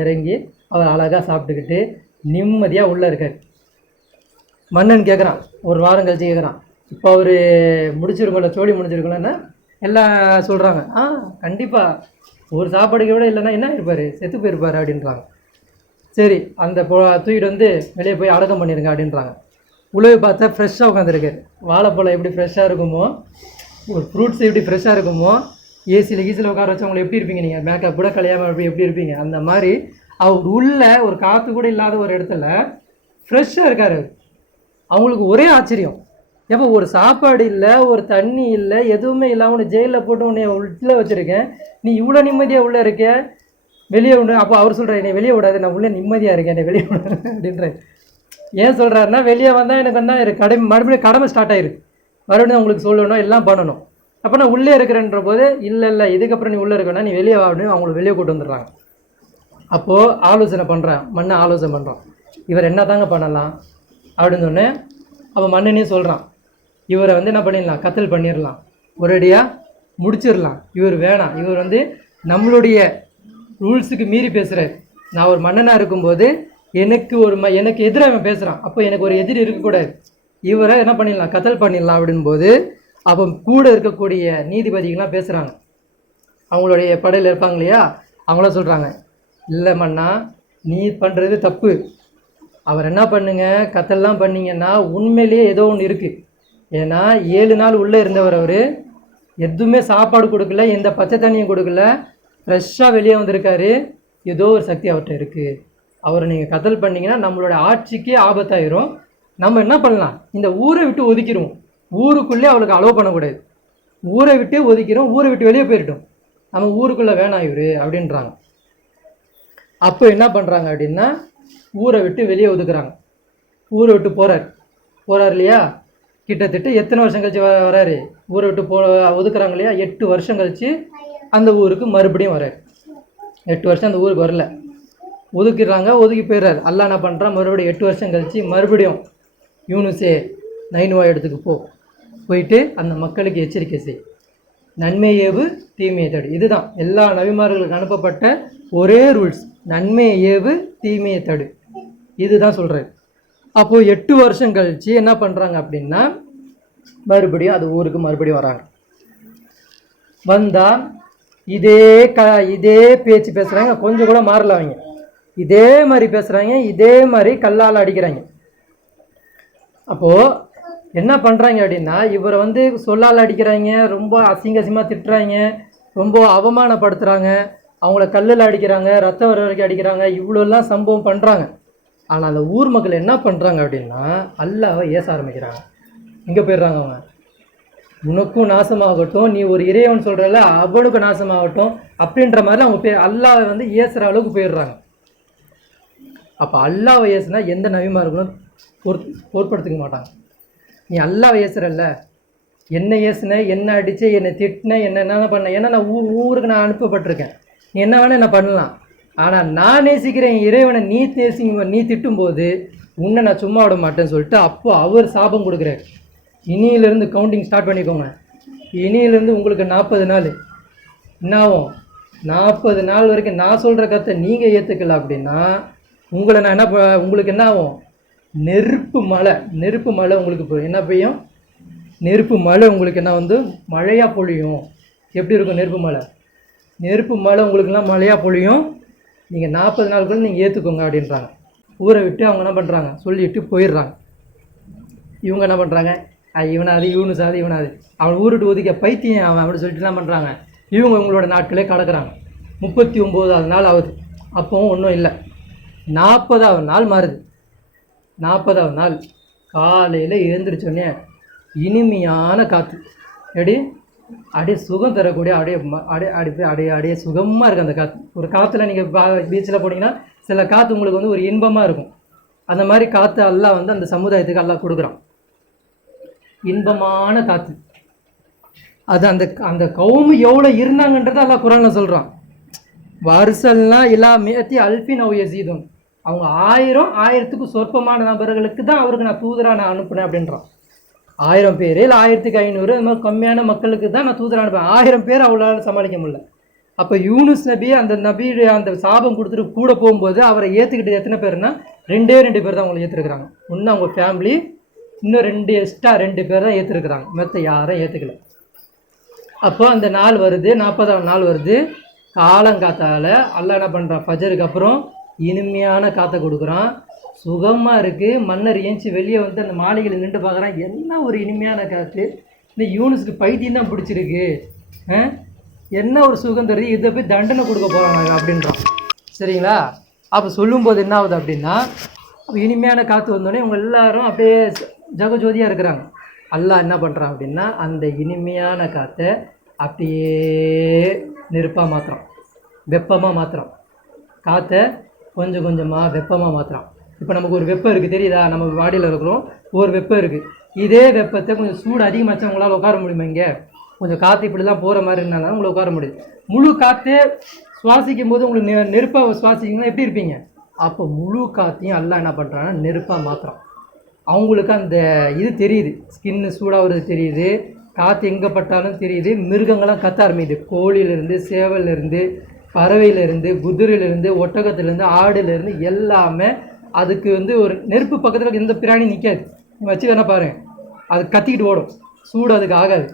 இறங்கி அவர் அழகாக சாப்பிட்டுக்கிட்டு நிம்மதியாக உள்ளே இருக்கார். மன்னன் கேட்குறான், ஒரு வாரம் கழிச்சு கேட்குறான், இப்போ அவர் முடிச்சிருக்கோம்ல, சோழி முடிச்சிருக்கோம்னா எல்லாம் சொல்கிறாங்க, கண்டிப்பாக ஒரு சாப்பாடுக்கு விட இல்லைன்னா என்ன இருப்பார், செத்து போயிருப்பார் அப்படின்றாங்க. சரி, அந்த தூக்கிட்டு வந்து வெளியே போய் அடக்கம் பண்ணிடுங்க அப்படின்றாங்க. உழவு பார்த்தா ஃப்ரெஷ்ஷாக உட்காந்துருக்காரு. வாழைப்பழம் எப்படி ஃப்ரெஷ்ஷாக இருக்குமோ, ஒரு ஃப்ரூட்ஸ் எப்படி ஃப்ரெஷ்ஷாக இருக்குமோ, கீசியில் உட்கார வச்சவங்களை எப்படி இருப்பீங்க நீங்கள், மேக்கப் கூட கல்யாணம் எப்படி இருப்பீங்க, அந்த மாதிரி அவர் உள்ள ஒரு காற்று கூட இல்லாத ஒரு இடத்துல ஃப்ரெஷ்ஷாக இருக்கார். அவங்களுக்கு ஒரே ஆச்சரியம், எப்போ ஒரு சாப்பாடு இல்லை, ஒரு தண்ணி இல்லை, எதுவுமே இல்லை, அவனை ஜெயிலில் போட்டு உன்னை உள்ளே வச்சுருக்கேன், நீ இவ்வளோ நிம்மதியாக உள்ளே இருக்க, வெளியே விடு. அப்போ அவர் சொல்கிறார், என்னை வெளியே விடாது, நான் உள்ளே நிம்மதியாக இருக்கேன், என்னை வெளியே விடாது அப்படின்ற. ஏன் சொல்கிறாருன்னா, வெளியே வந்தால் எனக்கு வந்தால் மறுபடியும் கடமை ஸ்டார்ட் ஆயிருக்கு, மறுபடியும் உங்களுக்கு சொல்லணும், எல்லாம் பண்ணணும். அப்போ நான் உள்ளே இருக்கிறேன்ற போது இல்லை இதுக்கப்புறம் நீ உள்ளே இருக்கணும், நீ வெளியே வா அப்படின்னு அவங்களுக்கு வெளியே கூட்டு வந்துடுறாங்க. அப்போது ஆலோசனை பண்ணுறேன், மண்ணை ஆலோசனை பண்ணுறான், இவர் என்ன தாங்க பண்ணலாம் அப்படின்னு சொன்னே. அப்போ மன்னனே சொல்கிறான், இவரை என்ன பண்ணிடலாம், கத்தல் பண்ணிடலாம், ஒரேடியாக முடிச்சிடலாம், இவர் வேணாம், இவர் நம்மளுடைய ரூல்ஸுக்கு மீறி பேசுகிறார். நான் ஒரு மன்னனாக இருக்கும்போது எனக்கு எதிராக இவன் பேசுகிறான், அப்போ எனக்கு ஒரு எதிரி இருக்கக்கூடாது, இவரை என்ன பண்ணிடலாம், கத்தல் பண்ணிடலாம் அப்படின்போது அப்போ கூட இருக்கக்கூடிய நீதிபதிகள்லாம் பேசுகிறாங்க. அவங்களுடைய படையில் இருப்பாங்க இல்லையா, அவங்களாம் சொல்கிறாங்க, இல்லை மன்னா நீ பண்ணுறது தப்பு, அவர் என்ன பண்ணுங்க, கத்தல்லாம் பண்ணிங்கன்னா உண்மையிலேயே ஏதோ ஒன்று இருக்குது. ஏன்னா 7 நாள் உள்ளே இருந்தவர், அவர் எதுவுமே சாப்பாடு கொடுக்கல, எந்த பச்சை தண்ணியும் கொடுக்கல, ஃப்ரெஷ்ஷாக வெளியே வந்திருக்காரு, ஏதோ ஒரு சக்தி அவர்கிட்ட இருக்குது. அவரை நீங்கள் கத்தல் பண்ணிங்கன்னா நம்மளோட ஆட்சிக்கே ஆபத்தாயிரும். நம்ம என்ன பண்ணலாம், இந்த ஊரை விட்டு ஒதுக்கிடுவோம், ஊருக்குள்ளே அவளுக்கு அலோவ் பண்ணக்கூடாது, ஊரை விட்டே ஒதுக்கிறோம், ஊரை விட்டு வெளியே போயிட்டோம். நம்ம ஊருக்குள்ளே வேணாம் இவர் அப்படின்றாங்க. அப்போ என்ன பண்ணுறாங்க அப்படின்னா ஊரை விட்டு வெளியே ஒதுக்குறாங்க. ஊரை விட்டு போகிறார் இல்லையா, கிட்டத்தட்ட எத்தனை வருஷம் கழிச்சு வராரு, ஊரை விட்டு ஒதுக்குறாங்க இல்லையா, 8 வருஷம் கழிச்சு அந்த ஊருக்கு மறுபடியும் வராரு. 8 வருஷம் அந்த ஊருக்கு வரல, ஒதுக்கிடுறாங்க, ஒதுக்கி போயிடுறாரு. அல்லாஹ் என்ன பண்ணுறான், மறுபடியும் 8 வருஷம் கழிச்சு மறுபடியும் யூனுஸே நைனுவா இடத்துக்கு போயிட்டு அந்த மக்களுக்கு எச்சரிக்கை செய், நன்மை ஏவு தீமையை தடு. இதுதான் எல்லா நபிமார்களுக்கு அனுப்பப்பட்ட ஒரே ரூல்ஸ், நன்மையை ஏவு தீமையை தடு, இதுதான் சொல்கிறாரு. அப்போது 8 வருஷம் கழித்து என்ன பண்ணுறாங்க அப்படின்னா மறுபடியும் அது ஊருக்கு மறுபடியும் வராங்க. வந்தால் இதே பேச்சு பேசுகிறாங்க, கொஞ்சம் கூட மாறல அவங்க, இதே மாதிரி பேசுகிறாங்க, இதே மாதிரி கல்லால் அடிக்கிறாங்க. அப்போது என்ன பண்ணுறாங்க அப்படின்னா இவரை சொல்லால் அடிக்கிறாங்க, ரொம்ப அசிங்கமாக திட்டுறாங்க, ரொம்ப அவமானப்படுத்துகிறாங்க, அவங்கள கல்லில் அடிக்கிறாங்க, ரத்தம் வர வரைக்கும் அடிக்கிறாங்க, இவ்வளோலாம் சம்பவம் பண்ணுறாங்க. ஆனால் அந்த ஊர் மக்கள் என்ன பண்ணுறாங்க அப்படின்னா அல்லாஹ்வை ஏச ஆரம்பிக்கிறாங்க. எங்கே போயிடுறாங்க அவங்க, உனக்கும் நாசமாகட்டும், நீ ஒரு இறைவன் சொல்கிறல அவனுக்கும் நாசமாகட்டும் அப்படின்ற மாதிரி அவங்க அல்லாஹ்வை ஏசுகிற அளவுக்கு போயிடுறாங்க. அப்போ அல்லாஹ்வை ஏசுனா எந்த நபிமார்களும் பொருட்படுத்திக்க மாட்டாங்க. நீ அல்லாஹ்வை ஏசுறல்ல, என்ன ஏசுன, என்ன அடித்து, என்னை திட்டின, என்ன பண்ண, ஏன்னா நான் ஊருக்கு நான் அனுப்பப்பட்டிருக்கேன், நீ என்ன வேணால் என்ன பண்ணலாம், ஆனால் நான் நேசிக்கிறேன் இறைவனை நீ திட்டும்போது உன்னை நான் சும்மா விட மாட்டேன்னு சொல்லிட்டு அப்போ அவர் சாபம் கொடுக்குறாரு. இனியிலேருந்து கவுண்டிங் ஸ்டார்ட் பண்ணிக்கோங்க, இனியிலேருந்து உங்களுக்கு 40 நாள் என்ன ஆகும், 40 நாள் வரைக்கும் நான் சொல்கிற கருத்தை நீங்கள் ஏற்றுக்கல அப்படின்னா உங்களை நான் உங்களுக்கு என்ன ஆகும், நெருப்பு மழை உங்களுக்கு என்ன பெய்யும், நெருப்பு மழை உங்களுக்கு என்ன மழையாக பொழியும். எப்படி இருக்கும் நெருப்பு மழை உங்களுக்கெல்லாம் மழையாக பொழியும், நீங்கள் 40 நாளுக்குள்ள நீங்கள் ஏற்றுக்கோங்க அப்படின்றாங்க. ஊரை விட்டு அவங்க என்ன பண்ணுறாங்க, சொல்லிவிட்டு போயிடுறாங்க. இவங்க என்ன பண்ணுறாங்க, இவனாது யூனுஸாது இவனாது அவன் ஊருட்டு ஒதுக்க பைத்தியம் அவன் அப்படின்னு சொல்லிட்டு என்ன பண்ணுறாங்க, இவங்க உங்களோட நாட்களே கடக்குறாங்க. 39வது நாள் ஆகுது, அப்போவும் ஒன்றும் இல்லை. 40வது நாள் மாறுது. 40வது நாள் காலையில் எழுந்திரிச்சோடனே இனிமையான காற்று, அப்படியே சுகம் தரக்கூடிய அப்படியே சுகமாக இருக்குது அந்த காற்று. ஒரு காற்றுல நீங்கள் பீச்சில் போனீங்கன்னா சில காற்று உங்களுக்கு ஒரு இன்பமாக இருக்கும். அந்த மாதிரி காற்று அல்லாஹ் அந்த சமுதாயத்துக்கு அல்லாஹ் கொடுக்குறான், இன்பமான காற்று. அது அந்த கௌமு எவ்வளோ இருந்தாங்கன்றதை அல்லாஹ் குரானில் சொல்கிறான். வருசல்லாம் இல்லா மேத்தி அல்ஃபின் அவ் யஸீதுன், அவங்க 1000க்கு சொற்பமான நபர்களுக்கு தான் அவருக்கு நான் தூதராக நான் அனுப்புனேன் அப்படின்றான். 1000 பேர் இல்லை 1500 அது மாதிரி கம்மியான மக்களுக்கு தான் நான் தூதராக அனுப்புவேன். 1000 பேர் அவளால் சமாளிக்க முடியல. அப்போ யூனுஸ் நபி அந்த நபியுடைய அந்த சாபம் கொடுத்துட்டு கூட போகும்போது அவரை ஏற்றுக்கிட்டு எத்தனை பேர்னா 2 பேர் தான் அவங்களை ஏற்றுருக்குறாங்க. ஒன்று அவங்க ஃபேமிலி, இன்னும் எக்ஸ்ட்ரா 2 பேர் தான் ஏற்றுருக்குறாங்க, மற்ற யாரும் ஏற்றுக்கல. அப்போ அந்த நாள் வருது, 40வது நாள் வருது. காலங்காத்தால் அல்லாஹ் என்ன பண்ணுறான், ஃபஜருக்கு அப்புறம் இனிமையான காற்றை கொடுக்குறான், சுகமாக இருக்குது. மன்னர் ஏஞ்சி வெளியே அந்த மாளிகையில் நின்று பார்க்குறான், என்ன ஒரு இனிமையான காற்று, இந்த யூனுஸுக்கு பைத்தியம் தான் பிடிச்சிருக்கு, என்ன ஒரு சுகம் தருது, இதை போய் தண்டனை கொடுக்க போகிறாங்க அப்படின்றான். சரிங்களா? அப்போ சொல்லும்போது என்ன ஆகுது அப்படின்னா இனிமையான காற்று வந்தோடனே இவங்க எல்லாரும் அப்படியே ஜகஜோதியாக இருக்கிறாங்க. அல்லாஹ் என்ன பண்ணுறான் அப்படின்னா அந்த இனிமையான காற்றை அப்படியே நெருப்பாக மாற்றுறான், வெப்பமாக மாற்றுறான். காற்றை கொஞ்சம் கொஞ்சமாக வெப்பமாக மாற்றுறான். இப்போ நமக்கு ஒரு வெப்பம் இருக்குது தெரியுதா, நம்ம வாடியில் இருக்கிறோம், ஒரு வெப்பம் இருக்குது. இதே வெப்பத்தை கொஞ்சம் சூடு அதிகமாச்சா உங்களால் உட்கார முடியுமா, இங்கே கொஞ்சம் காற்று இப்படிலாம் போகிற மாதிரி இருந்தாலும் உங்களை உட்கார முடியுது. முழு காற்று சுவாசிக்கும் போது உங்களுக்கு நெருப்பாக சுவாசிக்கிங்கன்னா எப்படி இருப்பீங்க? அப்போ முழு காற்றையும் அல்லாஹ் என்ன பண்ணுறாங்கன்னா நெருப்பாக மாற்றுறான். அவங்களுக்கு அந்த இது தெரியுது, ஸ்கின்னு சூடாகிறது தெரியுது, காற்று எங்கே பட்டாலும் தெரியுது. மிருகங்கள்லாம் கத்த ஆரம்பிக்குது, கோழியிலேருந்து சேவல்லேருந்து பறவையிலேருந்து குதிரையிலேருந்து ஒட்டகத்துலேருந்து ஆடுலேருந்து எல்லாமே. அதுக்கு ஒரு நெருப்பு பக்கத்தில் எந்த பிராணி நிற்காது, வச்சு வேணா பாருங்க, அது கத்திக்கிட்டு ஓடும், சூடு அதுக்கு ஆகாது.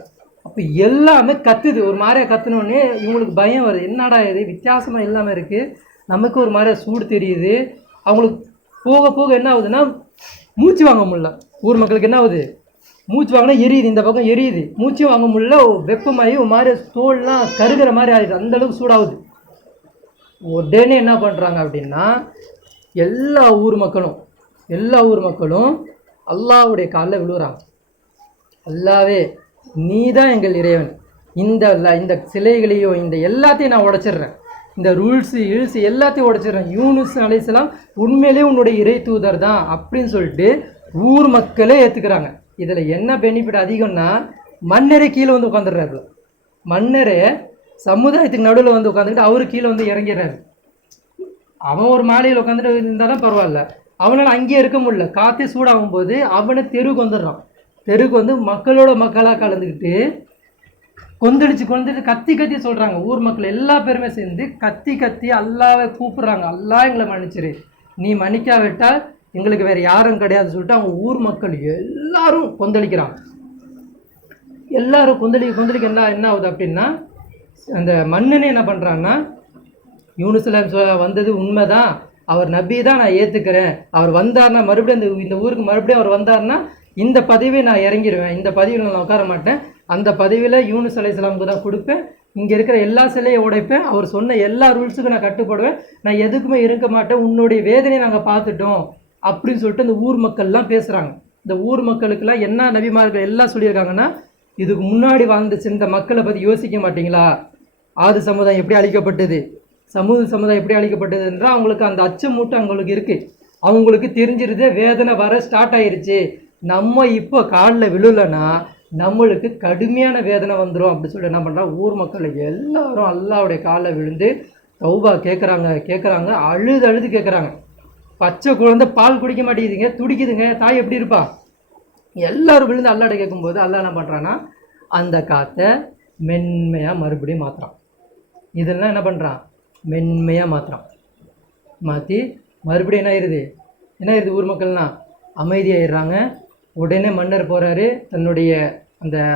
அப்போ எல்லாமே கத்துது, ஒரு மாதிரியாக கத்துனோடனே இவங்களுக்கு பயம் வருது, என்னடா இது வித்தியாசமாக எல்லாமே இருக்குது, நமக்கு ஒரு மாதிரியாக சூடு தெரியுது. அவங்களுக்கு போக போக என்ன ஆகுதுன்னா மூச்சு வாங்க முடியல. ஊர் மக்களுக்கு என்ன ஆகுது, மூச்சு வாங்கினா எரியுது, இந்த பக்கம் எரியுது, மூச்சு வாங்க முடியல, வெப்பமாகி ஒரு மாதிரி தோல்லாம் கருகிற மாதிரி ஆகிடுது, அந்தளவுக்கு சூடாகுது. உடனே என்ன பண்ணுறாங்க அப்படின்னா எல்லா ஊர் மக்களும் அல்லாஹ்வுடைய காலில் விழுகிறாங்க. அல்லாவே நீ தான் எங்கள் இறைவன், இந்த சிலைகளையும் இந்த எல்லாத்தையும் நான் உடைச்சிடுறேன், இந்த ரூல்ஸ் எல்லாத்தையும் உடைச்சிடுறேன், யூனுஸ் அலைஹிஸ்ஸலாம் உண்மையிலே உன்னுடைய இறை தூதர் தான் அப்படின்னு சொல்லிட்டு ஊர் மக்களே ஏற்றுக்கிறாங்க. இதில் என்ன பெனிஃபிட் அதிகம்னா, மன்னரே கீழே வந்து உட்காந்துடுறாரு. மன்னரே சமுதாயத்துக்கு நடுவில் வந்து உட்காந்துக்கிட்டு அவரு கீழே வந்து இறங்கிடுறாரு. அவன் ஒரு மாலையில் உட்காந்துட்டு இருந்தாலும் பரவாயில்ல, அவனால் அங்கேயே இருக்க முடியல. காற்றே சூடாகும் போது அவனை தெருவுக்கு வந்துடுறான். தெருவுக்கு வந்து மக்களோட மக்களாக கலந்துக்கிட்டு கொந்தளிச்சு கத்தி சொல்கிறாங்க. ஊர் மக்கள் எல்லா பேருமே சேர்ந்து கத்தி அல்லாவை கூப்பிட்றாங்க, அல்லா எங்களை மன்னிச்சிரு, நீ மன்னிக்காவிட்டால் எங்களுக்கு வேறு யாரும் கிடையாதுன்னு சொல்லிட்டு அவங்க ஊர் மக்கள் எல்லாரும் கொந்தளிக்கிறாங்க. எல்லாரும் கொந்தளிக்க என்ன ஆகுது அப்படின்னா, அந்த மன்னனே என்ன பண்ணுறான்னா, யூனுஸ் அலைஹிஸ்ஸலாம் வந்தது உண்மைதான், அவர் நபி தான், நான் ஏற்றுக்கிறேன், அவர் வந்தார்னா மறுபடியும் இந்த ஊருக்கு மறுபடியும் அவர் வந்தார்னா இந்த பதவியை நான் இறங்கிடுவேன், இந்த பதவியில் நான் உட்கார மாட்டேன், அந்த பதவியில் யூனுஸ் அலைஹிஸ்ஸலாமுக்கு தான் கொடுப்பேன், இங்கே இருக்கிற எல்லா சிலையை உடைப்பேன், அவர் சொன்ன எல்லா ரூல்ஸுக்கும் நான் கட்டுப்படுவேன், நான் எதுக்குமே இருக்க மாட்டேன், உன்னுடைய வேதனையை நாங்கள் பார்த்துட்டோம் அப்படின்னு சொல்லிட்டு இந்த ஊர் மக்கள்லாம் பேசுகிறாங்க. இந்த ஊர் மக்களுக்கெல்லாம் என்ன நபிமார்கள் எல்லாம் சொல்லியிருக்காங்கன்னா, இதுக்கு முன்னாடி வாழ்ந்துச்சு இந்த மக்களை பற்றி யோசிக்க மாட்டிங்களா, ஆது சமுதாயம் எப்படி அழிக்கப்பட்டது, சமுதாயம் எப்படி அழிக்கப்பட்டது என்றால் அவங்களுக்கு அந்த அச்சமூட்டு அவங்களுக்கு இருக்குது. அவங்களுக்கு தெரிஞ்சிருது வேதனை வர ஸ்டார்ட் ஆயிருச்சு, நம்ம இப்போ காலில் விழுலன்னா நம்மளுக்கு கடுமையான வேதனை வந்துடும் அப்படி சொல்லிட்டு என்ன பண்ணுறா, ஊர் மக்கள் எல்லாரும் அல்லாவுடைய காலில் விழுந்து தௌபா கேட்குறாங்க, அழுது கேட்குறாங்க. பச்சை குழந்தை பால் குடிக்க மாட்டேங்குதுங்க, துடிக்குதுங்க, தாய் எப்படி இருப்பா, எல்லாரும் விழுந்து அல்லாட கேட்கும்போது அல்லா என்ன பண்ணுறான்னா அந்த காற்றை மென்மையாக மறுபடியும் மாற்றுறான். இதெல்லாம் என்ன பண்ணுறான், மென்மையாக மாற்றி மறுபடியும் என்ன ஆயிடுது ஊர் மக்கள்லாம் அமைதியாகிடுறாங்க. உடனே மன்னர் போகிறாரு, தன்னுடைய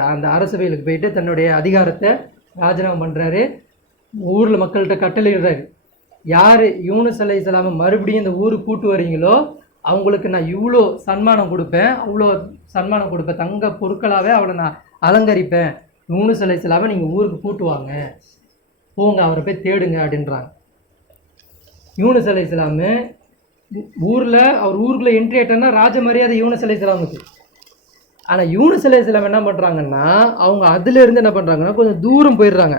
அந்த அரசவைகளுக்கு போயிட்டு தன்னுடைய அதிகாரத்தை ராஜினாமா பண்ணுறாரு. ஊரில் மக்கள்கிட்ட கட்டளையிடுறாரு, யார் யூனுஸ் அலைஹிஸ்ஸலாமை மறுபடியும் இந்த ஊருக்கு கூட்டு வரீங்களோ அவங்களுக்கு நான் இவ்வளோ சன்மானம் கொடுப்பேன், தங்க பொருட்களாகவே அவளை நான் அலங்கரிப்பேன், யூனுஸ் அலைஹிஸ்ஸலாமை நீங்கள் ஊருக்கு கூட்டுவாங்க, போங்க அவரை போய் தேடுங்க அப்படின்றாங்க. யூனுஸ் அலைஹிஸ்ஸலாமு அவர் ஊருக்குள்ளே என்ட்ரி ஆகிட்டோன்னா ராஜ மரியாதை யூனுஸ் அலைஹிஸ்ஸலாமுக்கு. ஆனால் யூனுஸ் அலைஹிஸ்ஸலாம் என்ன பண்ணுறாங்கன்னா, அவங்க அதிலேருந்து என்ன பண்ணுறாங்கன்னா கொஞ்சம் தூரம் போயிடுறாங்க.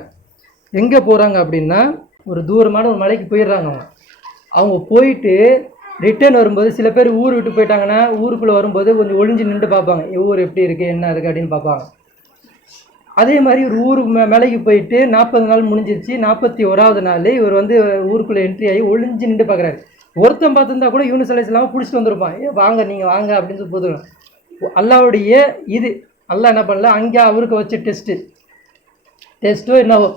எங்கே போகிறாங்க அப்படின்னா, ஒரு தூரமான ஒரு மலைக்கு போயிடுறாங்க. அவங்க போயிட்டு ரிட்டர்ன் வரும்போது சில பேர் ஊர் விட்டு போயிட்டாங்கன்னா ஊருக்குள்ளே வரும்போது கொஞ்சம் ஒளிஞ்சு நின்று பார்ப்பாங்க, ஊர் எப்படி இருக்குது என்ன இருக்குது அப்படின்னு பார்ப்பாங்க. அதே மாதிரி ஒரு ஊர் மலைக்கு போயிட்டு 40 நாள் முடிஞ்சிருச்சு, 41வது நாள் இவர் வந்து ஊருக்குள்ளே என்ட்ரி ஆகி ஒளிஞ்சு நின்று பார்க்குறாரு. ஒருத்தன் பார்த்துருந்தா கூட யூனுஸ் அலைஹிஸ்ஸலாம் பிடிச்சிட்டு வந்திருப்பான், வாங்க நீங்கள் வாங்க அப்படின்னு சொல்லி போதும். அல்லாவுடைய அல்லா என்ன பண்ணல, அங்கே அவருக்கு வச்ச டெஸ்ட்டோ என்னவோ,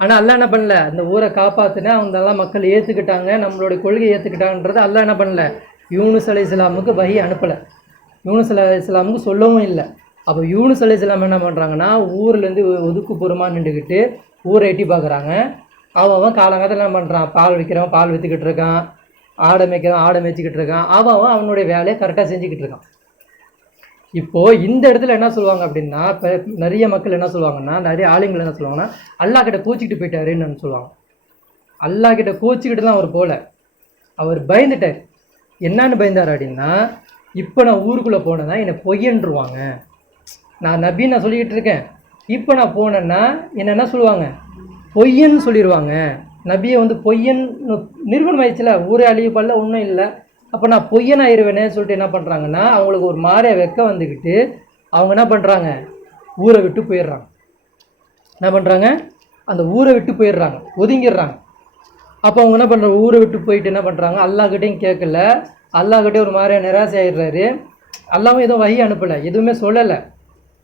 ஆனால் அல்லா என்ன பண்ணல, அந்த ஊரை காப்பாற்றினேன், அவங்க நல்லா மக்கள் ஏற்றுக்கிட்டாங்க, நம்மளுடைய கொள்கையை ஏற்றுக்கிட்டாங்கன்றது அல்லா என்ன பண்ணல, யூனுஸ் அலைஹிஸ்ஸலாமுக்கு வஹி அனுப்பலை, யூனுஸ் அலைஹிஸ்ஸலாமுக்கு சொல்லவும் இல்லை. அப்போ யூனுஸ் அலைஹிஸ்ஸலாம் என்ன பண்ணுறாங்கன்னா ஊர்லேருந்து ஒதுக்குப்புறமாக நின்றுக்கிட்டு ஊரை எட்டி பார்க்குறாங்க. அவன் காலங்காலத்தில் என்ன பண்ணுறான், பால் விற்கிறவன் பால் விற்றுக்கிட்டு இருக்கான், ஆடை மேய்க்கிறவன் ஆடை மேய்ச்சிக்கிட்டு இருக்கான், அவனுடைய வேலையை கரெக்டாக செஞ்சுக்கிட்டு இருக்கான். இப்போது இந்த இடத்துல என்ன சொல்லுவாங்க அப்படின்னா, இப்போ நிறைய மக்கள் என்ன சொல்லுவாங்கன்னா, நிறைய ஆளுங்கள் என்ன சொல்லுவாங்கன்னா, அல்லா கிட்ட கோச்சிக்கிட்டு போயிட்டாருன்னு சொல்லுவாங்க. அல்லா கிட்ட கோச்சிக்கிட்டு தான் அவர் போகல, அவர் பயந்துட்டார். என்னான்னு பயந்தார் அப்படின்னா, இப்போ நான் ஊருக்குள்ளே போனேன்னா என்னை பொய்யன்றுவாங்க, நான் நபின்னு நான் சொல்லிக்கிட்டு இருக்கேன், இப்போ நான் போனேன்னா என்ன சொல்லுவாங்க, பொய்யன்னு சொல்லிடுவாங்க, நபியை வந்து பொய்யன் நிறுவனம் ஆயிடுச்சுல, ஊரே அழிவுப்படல ஒன்றும் இல்லை, அப்போ நான் பொய்யன் ஆயிடுவேனே சொல்லிட்டு என்ன பண்ணுறாங்கன்னா அவங்களுக்கு ஒரு மாதிரியா வெக்க வந்துக்கிட்டு அவங்க என்ன பண்ணுறாங்க, ஊரை விட்டு போயிடுறாங்க. என்ன பண்ணுறாங்க, அந்த ஊரை விட்டு போயிடுறாங்க, ஒதுங்கிடுறாங்க. அப்போ அவங்க என்ன பண்ணுறாங்க, ஊரை விட்டு போயிட்டு என்ன பண்ணுறாங்க, அல்லாஹ்கிட்டையும் கேட்கல, அல்லாஹ்கிட்டே ஒரு மாதிரியா நிராசை ஆகிடுறாரு. அல்லாவும் எதுவும் வழி அனுப்பலை, எதுவுமே சொல்லலை.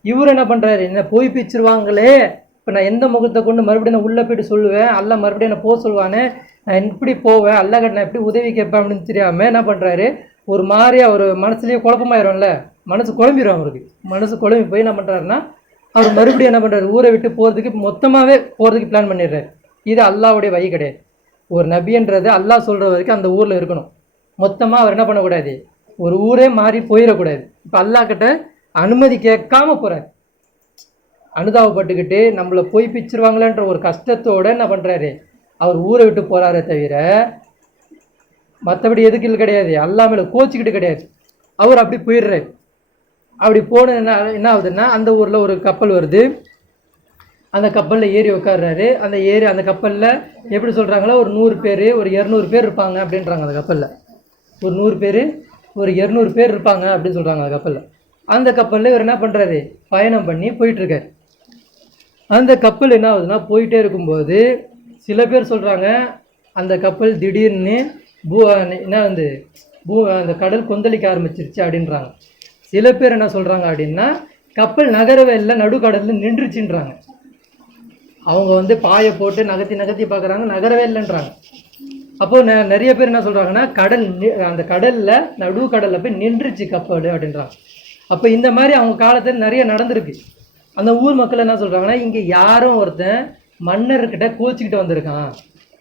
இவர் என்ன பண்ணுறாரு, என்ன போய் பிச்சிருவாங்களே, இப்போ நான் எந்த முகத்தை கொண்டு மறுபடியும் நான் உள்ளே போய்ட்டு சொல்லுவேன், அல்லாஹ் மறுபடியும் என்ன போக சொல்லுவானே, நான் எப்படி போவேன், அல்லாஹ்கிட்ட நான் எப்படி உதவி கேட்பேன் அப்படின்னு தெரியாமல் என்ன பண்ணுறாரு, ஒரு மாதிரியா ஒரு மனசுலேயே குழப்பமாயிரும்ல, மனசு குழம்பிடும் அவருக்கு. மனசு குழம்பி போய் என்ன பண்ணுறாருன்னா அவர் மறுபடியும் என்ன பண்ணுறாரு, ஊரை விட்டு போகிறதுக்கு மொத்தமாகவே போகிறதுக்கு பிளான் பண்ணிடுறாரு. இது அல்லாஹ்வுடைய வழி கிடையாது. ஒரு நபின்றது அல்லாஹ் சொல்கிற வரைக்கும் அந்த ஊரில் இருக்கணும். மொத்தமாக அவர் என்ன பண்ணக்கூடாது, ஒரு ஊரே மாறி போயிடக்கூடாது. இப்போ அல்லாஹ்கிட்ட அனுமதி கேட்காம போகிறார், அனுதாபப்பட்டுக்கிட்டு நம்மளை போய் பிச்சிருவாங்களேன்ற ஒரு கஷ்டத்தோடு என்ன பண்ணுறாரு, அவர் ஊரை விட்டு போகிறாரே தவிர மற்றபடி எதுக்கு இல்லை கிடையாது, அல்லாஹ் மேலே கோச்சிக்கிட்டு கிடையாது. அவர் அப்படி போயிடுறாரு. அப்படி போன என்ன ஆகுதுன்னா, அந்த ஊரில் ஒரு கப்பல் வருது. அந்த கப்பலில் ஏறி உட்கார்றாரு. அந்த கப்பலில் எப்படி சொல்கிறாங்களோ ஒரு 100 பேர் ஒரு 200 பேர் இருப்பாங்க அப்படின்றாங்க. அந்த கப்பலில் ஒரு 100 பேர் ஒரு 200 பேர் இருப்பாங்க அப்படின்னு சொல்கிறாங்க அந்த கப்பலில். அந்த கப்பலில் இவர் என்ன பண்ணுறாரு, பயணம் பண்ணி போயிட்டுருக்கார். அந்த கப்பல் என்ன ஆகுதுன்னா, போயிட்டே இருக்கும்போது சில பேர் சொல்கிறாங்க அந்த கப்பல் திடீர்னு அந்த கடல் கொந்தளிக்க ஆரம்பிச்சிருச்சு அப்படின்றாங்க. சில பேர் என்ன சொல்கிறாங்க அப்படின்னா, கப்பல் நகரவே இல்லை, நடுக்கடலில் நின்றுச்சுன்றாங்க. அவங்க பாயை போட்டு நகர்த்தி பார்க்குறாங்க, நகரவே இல்லைன்றாங்க. அப்போது நிறைய பேர் என்ன சொல்கிறாங்கன்னா, அந்த கடலில் நடுக்கடலில் போய் நின்றுச்சு கப்பல் அப்படின்றாங்க. அப்போ இந்த மாதிரி அவங்க காலத்தில் நிறைய நடந்திருக்கு. அந்த ஊர் மக்கள் என்ன சொல்கிறாங்கன்னா, இங்கே யாரும் ஒருத்தன் மன்னர்கிட்ட கோச்சிக்கிட்டு வந்திருக்கான்.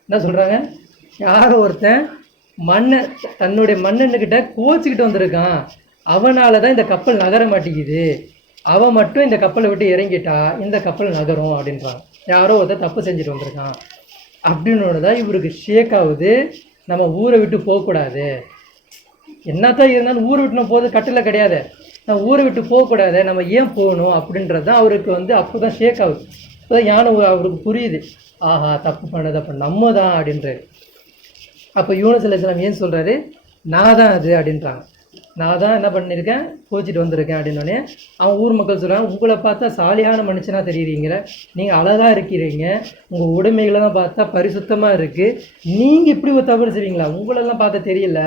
என்ன சொல்கிறாங்க, யாரோ ஒருத்தன் தன்னுடைய மன்னன்கிட்ட கோச்சிக்கிட்டு வந்திருக்கான், அவனால தான் இந்த கப்பல் நகர மாட்டேங்குது, அவன் மட்டும் இந்த கப்பலை விட்டு இறங்கிட்டா இந்த கப்பல் நகரும் அப்படின்றாங்க. யாரோ ஒருத்தர் தப்பு செஞ்சுட்டு வந்திருக்கான் அப்படின்னு தான் இவருக்கு ஷேக் ஆகுது. நம்ம ஊரை விட்டு போகக்கூடாது, என்னத்தான் இருந்தாலும் ஊரை விட்டு நம்ம போகிறது கட்டில் கிடையாது, நம்ம ஊரை விட்டு போகக்கூடாது, நம்ம ஏன் போகணும் அப்படின்றது தான் அவருக்கு அப்போ தான் ஷேக் ஆகுது. இப்போ தான் அவருக்கு புரியுது, ஆஹா தப்பு பண்ணது அப்போ நம்ம தான் அப்படின்றாரு. அப்போ யூனுஸ் அலைஹிஸ்ஸலாம் ஏன் சொல்கிறாரு, நான் தான் அது அப்படின்றாங்க. நான் தான் என்ன பண்ணியிருக்கேன், கோச்சிட்டு வந்திருக்கேன் அப்படின்னோடனே அவன் ஊர் மக்கள் சொல்கிறாங்க, உங்களை பார்த்தா சாலியான மனுஷனாக தெரியுறீங்களே, நீங்கள் அழகாக இருக்கிறீங்க, உங்கள் உடைமைகளெல்லாம் பார்த்தா பரிசுத்தமாக இருக்குது, நீங்கள் இப்படி ஒரு தவறு செய்வீங்களா, உங்களெல்லாம் பார்த்தா தெரியல,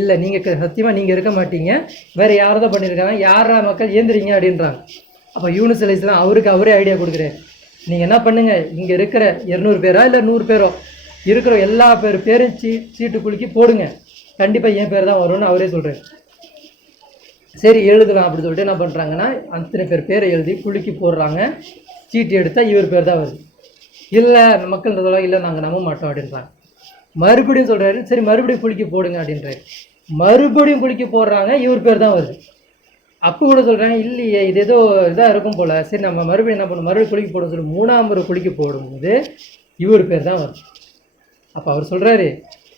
இல்லை நீங்கள் சத்தியமாக நீங்கள் இருக்க மாட்டீங்க, வேறு யாரை தான் பண்ணியிருக்காங்க, யாரா மக்கள் ஏந்திரிங்க அப்படின்றாங்க. அப்போ யூனுஸ் அலைஹிஸ்ஸலாம் அவரே ஐடியா கொடுக்குறேன், நீங்கள் என்ன பண்ணுங்கள், இங்கே இருக்கிற 200 பேரா இல்லை 100 பேரோ இருக்கிற எல்லா பேரும் சீட்டு குலுக்கி போடுங்க, கண்டிப்பாக என் பேர் தான் வரும்னு அவரே சொல்கிறார். சரி எழுதலாம் அப்படின்னு சொல்லிட்டு என்ன பண்ணுறாங்கன்னா, அத்தனை பேரை எழுதி குலுக்கி போடுறாங்க. சீட்டு எடுத்தால் இவர் பேர் தான் வருது. இல்லை மக்கள் சொல்லுவாங்க, இல்லை நாங்கள் நம்ப மாட்டோம் அப்படின்றாங்க. மறுபடியும் சொல்கிறாரு, சரி மறுபடியும் குலுக்கி போடுங்க அப்படின்றாரு. மறுபடியும் குலுக்கி போடுறாங்க, இவர் பேர் தான் வருது. அப்போ கூட சொல்கிறாங்க, இல்லையே இது ஏதோ இதாக இருக்கும் போல், சரி நம்ம மறுபடியும் என்ன பண்ணணும், மறுபடியும் குலுக்கி போட சொல்லி 3ஆம் முறை குலுக்கி போடும்போது இவர் பேர் தான் வருது. அப்போ அவர் சொல்கிறாரு,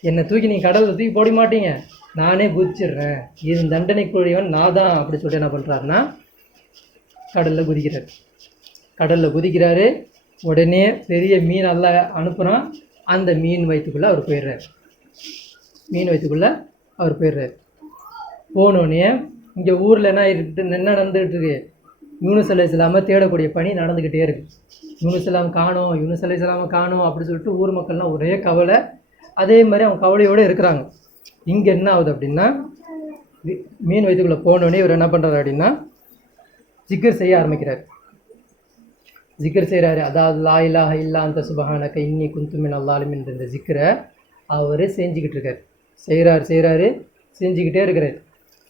என்னை தூக்கி நீங்கள் கடலில் தூக்கி போட மாட்டீங்க, நானே குதிச்சிடுறேன், இது தண்டனைக்குரியவன் நான் தான் அப்படி சொல்லிட்டு என்ன பண்ணுறாருன்னா கடலில் குதிக்கிறாரு. உடனே பெரிய மீன் எல்லாம் அனுப்புகிறான். அந்த மீன் வயிற்றுக்குள்ளே அவர் போயிடுறார். போனோடனே இங்கே ஊரில் என்ன நடந்துகிட்டு இருக்கு, யூனுஸ் அலைஹிஸ்ஸலாமை தேடக்கூடிய பணி நடந்துக்கிட்டே இருக்குது. யூனுஸ் அலைஹிஸ்ஸலாமை காணோம் அப்படின்னு சொல்லிட்டு ஊர் மக்கள்லாம் ஒரே கவலை. அதே மாதிரி அவங்க கவலையோடு இருக்கிறாங்க. இங்கே என்ன ஆகுது அப்படின்னா, மீன் வயிற்றுக்குள்ளே போனோடனே இவர் என்ன பண்ணுறாரு அப்படின்னா ஜிக்கர் செய்ய ஆரம்பிக்கிறார். ஜிக்கர் செய்கிறாரு. அதாவது லா இலாஹ இல்லா அன்த சுப்ஹானக இன்னி குன்து மினல் ஸாலிமீன் இந்த ஜிக்கரை அவர் செஞ்சுக்கிட்டு இருக்கார். செய்கிறாரு செஞ்சுக்கிட்டே இருக்கிறார்.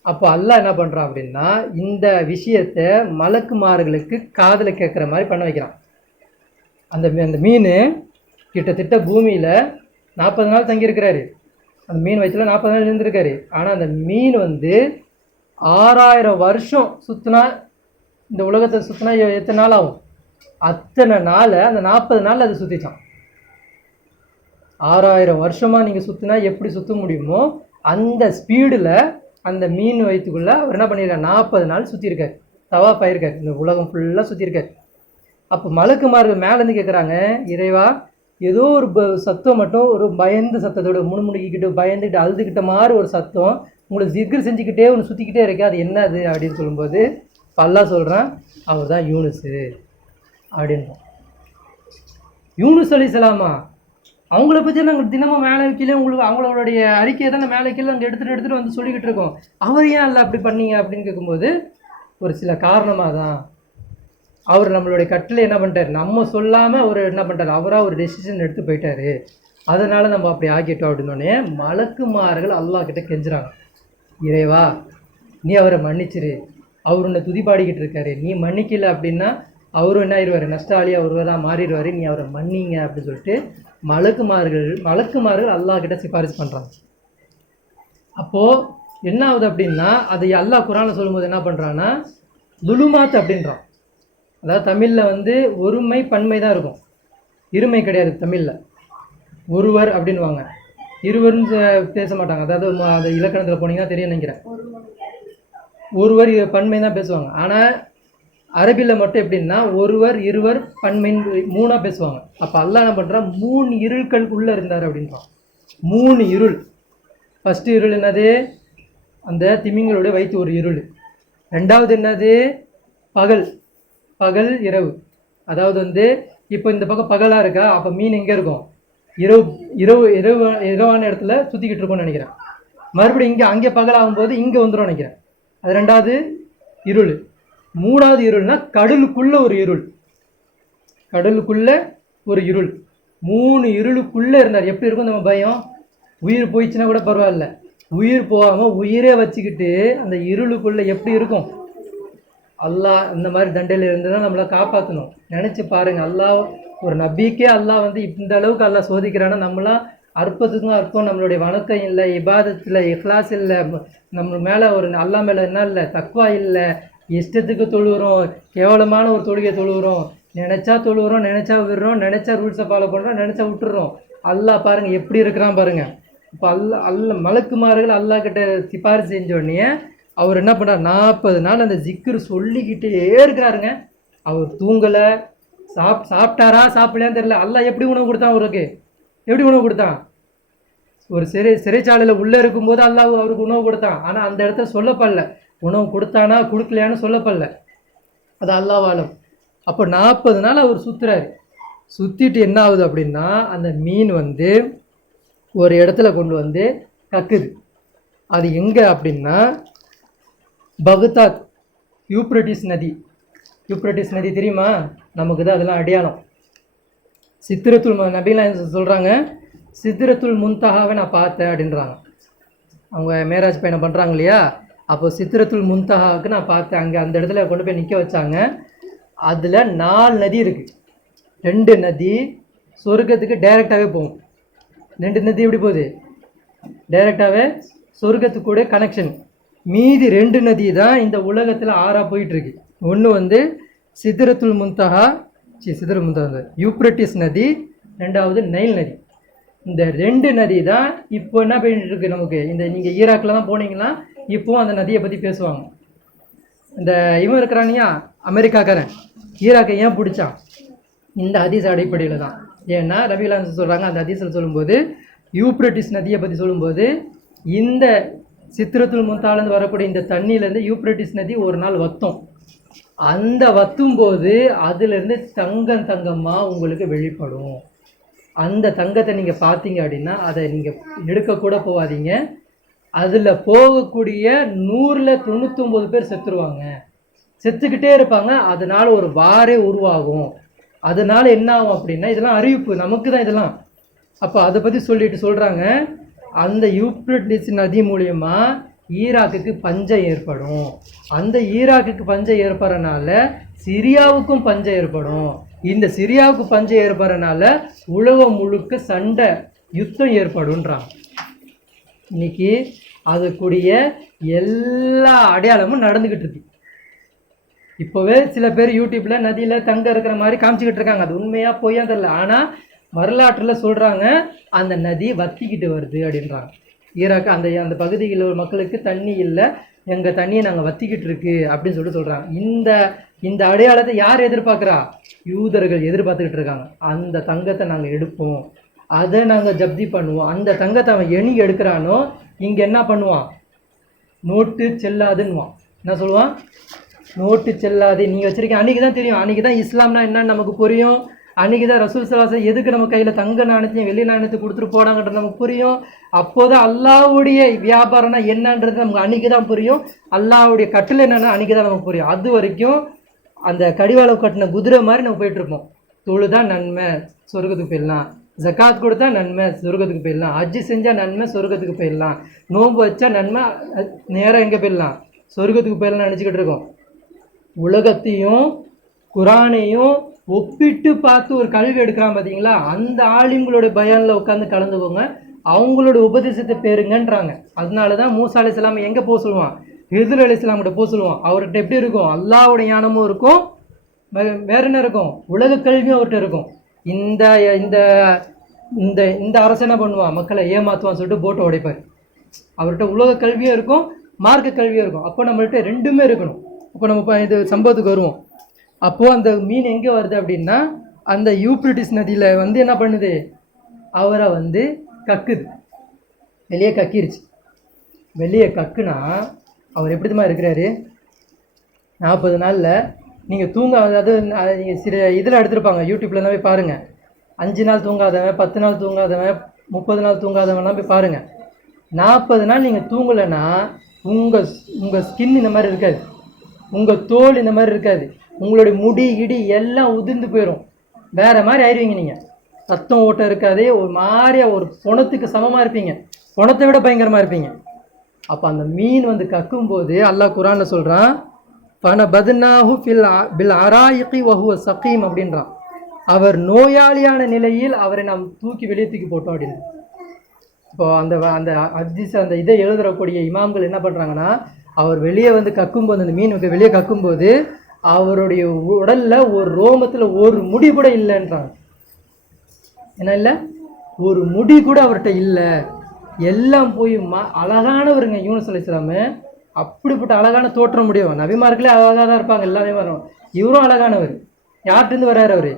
அப்போ அல்லாஹ் என்ன பண்ணுறான் அப்படின்னா, இந்த விஷயத்தை மலக்குமார்களுக்கு காதில் கேட்குற மாதிரி பண்ண வைக்கிறான். அந்த மீன் கிட்டத்தட்ட பூமியில் 40 நாள் தங்கியிருக்கிறாரு. அந்த மீன் வயிற்றில் 40 நாள் இருந்திருக்காரு. ஆனால் அந்த மீன் 6000 வருஷம் சுற்றினா, இந்த உலகத்தை சுற்றினா எத்தனை நாள் ஆகும், அத்தனை நாள் அந்த 40 நாள் அது சுற்றிச்சான். 6000 வருஷமாக நீங்கள் சுற்றினா எப்படி சுற்ற முடியுமோ அந்த ஸ்பீடில் அந்த மீன் வயிற்றுக்குள்ளே அவர் என்ன பண்ணியிருக்காரு, 40 நாள் சுற்றிருக்கார், தவாஃப் ஆயிருக்கார், இந்த உலகம் ஃபுல்லாக சுற்றிருக்கார். அப்போ மலக்குமார்கள் மேலேருந்து கேட்குறாங்க, இறைவா ஏதோ ஒரு சத்தம் மட்டும், ஒரு பயந்த சத்தத்தோட முணுமுணுக்கிட்டு பயந்துக்கிட்டு அழுதுகிட்ட மாதிரி ஒரு சத்தம் உங்களை ஜிக்ர் செஞ்சுக்கிட்டே ஒன்று சுற்றிக்கிட்டே இருக்கு, அது என்ன அது அப்படின்னு சொல்லும்போது அல்லாஹ் சொல்கிறான், அவர் தான் யூனுஸு அப்படின்றான். யூனுஸ் அலைஹிஸ்ஸலாமா, அவங்கள பற்றி நாங்கள் தினமும் மேலே கீழே அவங்களுடைய அறிக்கையை தான் மேலே கீழே நாங்கள் எடுத்துகிட்டு வந்து சொல்லிக்கிட்டு இருக்கோம், அவர் ஏன் இல்லை அப்படி பண்ணீங்க அப்படின்னு கேட்கும்போது ஒரு சில காரணமாக தான் அவர் நம்மளுடைய கட்டளை என்ன பண்ணிட்டார், நம்ம சொல்லாமல் அவர் என்ன பண்ணிட்டார், அவராக ஒரு டெசிஷன் எடுத்து போயிட்டார், அதனால் நம்ம அப்படி ஆக்கிட்டோம் அப்படின்னோடனே மலக்குமார்கள் அல்லாஹ் கிட்ட கெஞ்சுறாங்க, இறைவா நீ அவரை மன்னிச்சிரு, அவர் உன்னை துதிப்பாடிக்கிட்டு இருக்காரு, நீ மன்னிக்கல அப்படின்னா அவரும் என்ன ஆயிடுவார், நஷ்டாளி அவர் தான் மாறிடுவார், நீ அவரை மன்னிங்க அப்படின்னு சொல்லிட்டு மலக்குமார்கள் அல்லாஹ் கிட்ட சிபாரிசு பண்ணுறாங்க. அப்போது என்ன ஆகுது அப்படின்னா, அதை அல்லாஹ் குர்ஆனில் சொல்லும்போது என்ன பண்ணுறான்னா லுலுமாத் அப்படின்றான். அதாவது தமிழில் ஒருமை பன்மை தான் இருக்கும், இருமை கிடையாது. தமிழில் ஒருவர் அப்படின்வாங்க, இருவர்னு பேச மாட்டாங்க. அதாவது அந்த இலக்கணத்தில் போனீங்கன்னா தெரியும் நினைக்கிறேன், ஒருவர் பன்மை தான் பேசுவாங்க. ஆனால் அரபியில் மட்டும் எப்படின்னா ஒருவர் இருவர் பன்மைன்னு 3ஆக பேசுவாங்க. அப்போ அல்லாஹ் என்ன பண்ணுறான், 3 இருள்களுக்குள்ளே இருந்தார் அப்படின்றான். 3 இருள். ஃபஸ்ட்டு இருள் என்னது, அந்த திமிங்களுடைய வயிற்று ஒரு இருள். ரெண்டாவது என்னது, பகல், பகல் இரவு. அதாவது வந்து இப்போ இந்த பக்கம் பகலாக இருக்கா, அப்போ மீன் எங்கே இருக்கும், இரவு இரவு இரவு இரவான இடத்துல சுற்றிக்கிட்டு இருக்கோம்னு நினைக்கிறேன். மறுபடியும் இங்கே அங்கே பகலாகும்போது இங்கே வந்துடும் நினைக்கிறேன். அது ரெண்டாவது இருள். மூணாவது இருள்னா கடலுக்குள்ளே ஒரு இருள், கடலுக்குள்ளே ஒரு இருள். 3 இருளுக்குள்ளே இருந்தார். எப்படி இருக்கும் நம்ம பயம், உயிர் போயிடுச்சுன்னா கூட பரவாயில்ல, உயிர் போகாமல் உயிரே வச்சுக்கிட்டு அந்த இருளுக்குள்ளே எப்படி இருக்கும். அல்லாஹ் இந்த மாதிரி தண்டையில் இருந்து தான் நம்மளை காப்பாற்றணும். நினச்சி பாருங்கள், அல்லாஹ் ஒரு நபிக்கே அல்லாஹ் வந்து இந்த அளவுக்கு அல்லாஹ் சோதிக்கிறான்னா, நம்மளாம் அற்பத்துக்கும் அற்பம், நம்மளுடைய வணக்கம் இல்லை, இபாதத்தில் இஹ்லாஸ் இல்லை, நம்ம மேலே ஒரு அல்லாஹ் மேலே என்ன இல்லை, தக்வா இல்லை, இஷ்டத்துக்கு தொழுகிறோம், கேவலமான ஒரு தொழுகை தொழுகிறோம், நினச்சா தொழுகிறோம், நினச்சா விடுறோம், நினச்சா ரூல்ஸை ஃபாலோ பண்ணுறோம், நினச்சா விட்டுறோம். அல்லாஹ் பாருங்கள் எப்படி இருக்கிறான் பாருங்கள். இப்போ மலக்குமார்கள் அல்லாஹ் கிட்ட சிபாரிசு செஞ்சோடனே அவர் என்ன பண்ணுறார், 40 நாள் அந்த ஜிக்ரு சொல்லிக்கிட்டே இருக்கிறாருங்க. அவர் தூங்கலை, சாப்பிட்டாரா சாப்பிடலையான்னு தெரியல. அல்லாஹ் எப்படி உணவு கொடுத்தான் அவருக்கு, எப்படி உணவு கொடுத்தான். ஒரு சிறைச்சாலையில் உள்ளே இருக்கும்போது அல்லாஹ் அவருக்கு உணவு கொடுத்தான். ஆனால் அந்த இடத்துல சொல்லப்படல உணவு கொடுத்தானா கொடுக்கலையான்னு சொல்லப்படல, அது அல்லாஹ்வாலம். அப்போ 40 நாள் அவர் சுற்றுறாரு. சுற்றிட்டு என்ன ஆகுது அப்படின்னா, அந்த மீன் வந்து ஒரு இடத்துல கொண்டு வந்து கக்குது. அது எங்கே அப்படின்னா பகுதாத், யூப்ரட்டிஸ் நதி. யூப்ரட்டிஸ் நதி தெரியுமா, நமக்கு தான் அதெல்லாம் அடையாளம். சித்திரத்துல் நபிலாம் சொல்கிறாங்க, சித்திரத்துல் முன்தஹாவை நான் பார்த்தேன் அப்படின்றாங்க. அவங்க மேராஜ் பயணம் பண்ணுறாங்க இல்லையா, அப்போ சித்திரத்துல் முன்தஹாவுக்கு நான் பார்த்தேன். அங்கே அந்த இடத்துல கொண்டு போய் நிற்க வச்சாங்க. அதில் 4 நதி இருக்குது. 2 நதி சொர்க்கத்துக்கு டைரெக்டாகவே போகும். 2 நதி எப்படி போகுது, டைரெக்டாகவே சொர்க்கத்துக்கு கூட கனெக்ஷன். மீதி 2 நதி தான் இந்த உலகத்தில் 6ஆக போயிட்டுருக்கு. ஒன்று வந்து சித்திரத்துல் முன்தஹா, சித்திர முன்தஹா யூப்ரட்டிஸ் நதி, ரெண்டாவது நைல் நதி. இந்த 2 நதி தான் இப்போ என்ன பண்ணிட்டு இருக்கு நமக்கு. இந்த நீங்கள் ஈராக்கில் தான் போனீங்கன்னா இப்போவும் அந்த நதியை பற்றி பேசுவாங்க. இந்த இவன் இருக்கிறானியா அமெரிக்காக்காரன், ஈராக்கை ஏன் பிடிச்சான், இந்த ஹதீஸ் அடிப்படையில் தான். ஏன்னா ரபிலான் சொல்கிறாங்க, அந்த ஹதீஸில் சொல்லும்போது யூப்ரட்டிஸ் நதியை பற்றி சொல்லும்போது, இந்த சித்திரத்துல் முன்தாலேருந்து வரக்கூடிய இந்த தண்ணியிலேருந்து யூப்ரட்டிஸ் நதி ஒரு நாள் வற்றும். அந்த வற்றும் போது அதுலேருந்து தங்கமாக உங்களுக்கு வெளிப்படும். அந்த தங்கத்தை நீங்கள் பார்த்தீங்க அப்படின்னா அதை நீங்கள் எடுக்கக்கூட போகாதீங்க. அதில் போகக்கூடிய 100ல் 99 பேர் செத்துருவாங்க, செத்துக்கிட்டே இருப்பாங்க. அதனால் ஒரு வாரே உருவாகும். அதனால் என்ன ஆகும் அப்படின்னா, இதெல்லாம் அறிவிப்பு நமக்கு தான் இதெல்லாம். அப்போ அதை பற்றி சொல்கிறாங்க, அந்த யூப்ரட்டிஸ் நதி மூலயமா ஈராக்குக்கு பஞ்சம் ஏற்படும். அந்த ஈராக்குக்கு பஞ்சம் ஏற்படுறனால சிரியாவுக்கும் பஞ்சம் ஏற்படும். இந்த சிரியாவுக்கு பஞ்சம் ஏற்படுறனால உலகம் முழுக்க சண்டை யுத்தம் ஏற்படும்ன்றாங்க. இன்னைக்கு அதுக்குரிய எல்லா அடையாளமும் நடந்துக்கிட்டு இருக்கு. இப்போவே சில பேர் யூடியூப்பில் நதியில் தங்க இருக்கிற மாதிரி காமிச்சிக்கிட்டு இருக்காங்க. அது உண்மையாக போயா தெரியல. ஆனால் வரலாற்றில் சொல்கிறாங்க, அந்த நதி வத்திக்கிட்டு வருது அப்படின்றாங்க. ஈராக்கு அந்த அந்த பகுதியில் உள்ள மக்களுக்கு தண்ணி இல்லை, எங்கள் தண்ணியை நாங்கள் வத்திக்கிட்டு இருக்கு அப்படின்னு சொல்கிறாங்க. இந்த அடையாளத்தை யார் எதிர்பார்க்குறா, யூதர்கள் எதிர்பார்த்துக்கிட்டு இருக்காங்க. அந்த தங்கத்தை நாங்கள் எடுப்போம், அதை நாங்கள் ஜப்தி பண்ணுவோம். அந்த தங்கத்தை அவன் என்னைக்கு எடுக்கிறானோ இங்கே என்ன பண்ணுவான், நோட்டு செல்லாதுன்னுவான். என்ன சொல்லுவான், நோட்டு செல்லாது. நீங்கள் வச்சுருக்கீங்க, அன்றைக்கி தான் தெரியும், அன்றைக்கி தான் இஸ்லாம்னா என்னன்னு நமக்கு புரியும். அன்றைக்கி தான் ரசூல் ஸல்லல்லாஹு அலைஹி வஸல்லம் எதுக்கு நம்ம கையில் தங்க நாணயத்தையும் வெள்ளி நாணயத்தை கொடுத்துட்டு போனாங்கன்றது நமக்கு புரியும். அப்போதான் அல்லாஹ்வுடைய வியாபாரம்னா என்னன்றது நமக்கு அன்றைக்கி தான் புரியும். அல்லாஹ்வுடைய கட்டளை என்னென்னா அன்றைக்கி தான் நமக்கு புரியும். அது வரைக்கும் அந்த கடிவாளம் கட்டின குதிரை மாதிரி நம்ம போயிட்டுருப்போம். தொழுதா நன்மை சொர்க்கத்துக்கு போயிடலாம், ஜக்காத் கொடுத்தா நன்மை சொர்க்கத்துக்கு போயிடலாம், ஹஜ்ஜு செஞ்சால் நன்மை சொர்க்கத்துக்கு போயிடலாம், நோன்பு வச்சா நன்மை நேராக எங்கே போயிடலாம், சொர்க்கத்துக்கு போயிடலாம் நினச்சிக்கிட்டு இருக்கோம். உலகத்தையும் குரானையும் ஒப்பிட்டு பார்த்து ஒரு கல்வி எடுக்கிறான் பார்த்தீங்களா, அந்த ஆலிம்களோட பயானில் உட்காந்து கலந்துக்கோங்க, அவங்களோட உபதேசத்தை பெறுங்கன்றாங்க. அதனால தான் மூசா அலைஹிஸ்ஸலாம் எங்கே போக சொல்லுவான், ஹிதுர் அலைஹிஸ்ஸலாம் கிட்ட போக சொல்லுவான். அவர்கிட்ட எப்படி இருக்கும், அல்லாஹ்வுடைய ஞானமும் இருக்கும், வேற என்ன இருக்கும், உலக கல்வியும் அவர்கிட்ட இருக்கும். இந்த இந்த இந்த இந்த அரசு என்ன பண்ணுவான், மக்களை ஏமாற்றுவான்னு சொல்லிட்டு போட்டை உடைப்பார். அவர்கிட்ட உலக கல்வியும் இருக்கும், மார்க்க கல்வியும் இருக்கும். அப்போ நம்மள்கிட்ட ரெண்டுமே இருக்கணும். அப்போ நம்ம இது சம்பவத்துக்கு வருவோம். அப்போது அந்த மீன் எங்கே வருது அப்படின்னா அந்த யூப்ரட்டிஸ் நதியில் வந்து என்ன பண்ணுது, அவரை வந்து கக்குது, வெளியே கக்கிருச்சு. வெளியே கக்குனா அவர் எப்படிமா இருக்கிறாரு, 40 நாளில் நீங்கள் தூங்க, அதாவது நீங்கள் சில இதில் எடுத்துருப்பாங்க, யூடியூப்லாம் போய் பாருங்கள். 5 நாள் தூங்காதவன், 10 நாள் தூங்காதவன், 30 நாள் தூங்காதவன்லாம் போய் பாருங்கள். 40 நாள் நீங்கள் தூங்கலைன்னா உங்கள் ஸ்கின் இந்த மாதிரி இருக்காது, உங்கள் தோல் இந்த மாதிரி இருக்காது, உங்களுடைய முடி இடி எல்லாம் உதிர்ந்து போயிடும், வேறு மாதிரி ஆயிடுவீங்க. நீங்கள் ரத்தம் ஓட்டம் இருக்காதே, ஒரு மாதிரியா ஒரு பொணத்துக்கு சமமாக இருப்பீங்க, பொணத்தை விட பயங்கரமாக இருப்பீங்க. அப்போ அந்த மீன் வந்து கக்கும்போது அல்லாஹ் குரானில் சொல்கிறான், ஃபனபத்னாஹு பில் அராயிகி வஹுவ சகீம் அப்படின்றான். அவர் நோயாளியான நிலையில் அவரை நாம் தூக்கி வெளியே தூக்கி போட்டோம் அப்படின்னு. இப்போ அந்த அந்த ஹதீஸ் அந்த இதை எழுதுறக்கூடிய இமாம்கள் என்ன பண்ணுறாங்கன்னா, அவர் வெளியே வந்து கக்கும்போது, அந்த மீனுக்கு வெளியே கக்கும்போது அவருடைய உடலில் ஒரு ரோமத்தில் ஒரு முடி கூட இல்லைன்றாங்க. என்ன இல்லை, ஒரு முடி கூட அவர்கிட்ட இல்லை, எல்லாம் போய் அழகானவருங்க யூனுஸ் அலைஹிஸ்ஸலாமு. அப்படிப்பட்ட அழகான தோற்றம் முடியும். நபிமார்களே அழகாக தான் இருப்பாங்க, எல்லாமே வரும். இவரும் அழகானவர். யார்கிட்டருந்து வர்றாரு அவர்,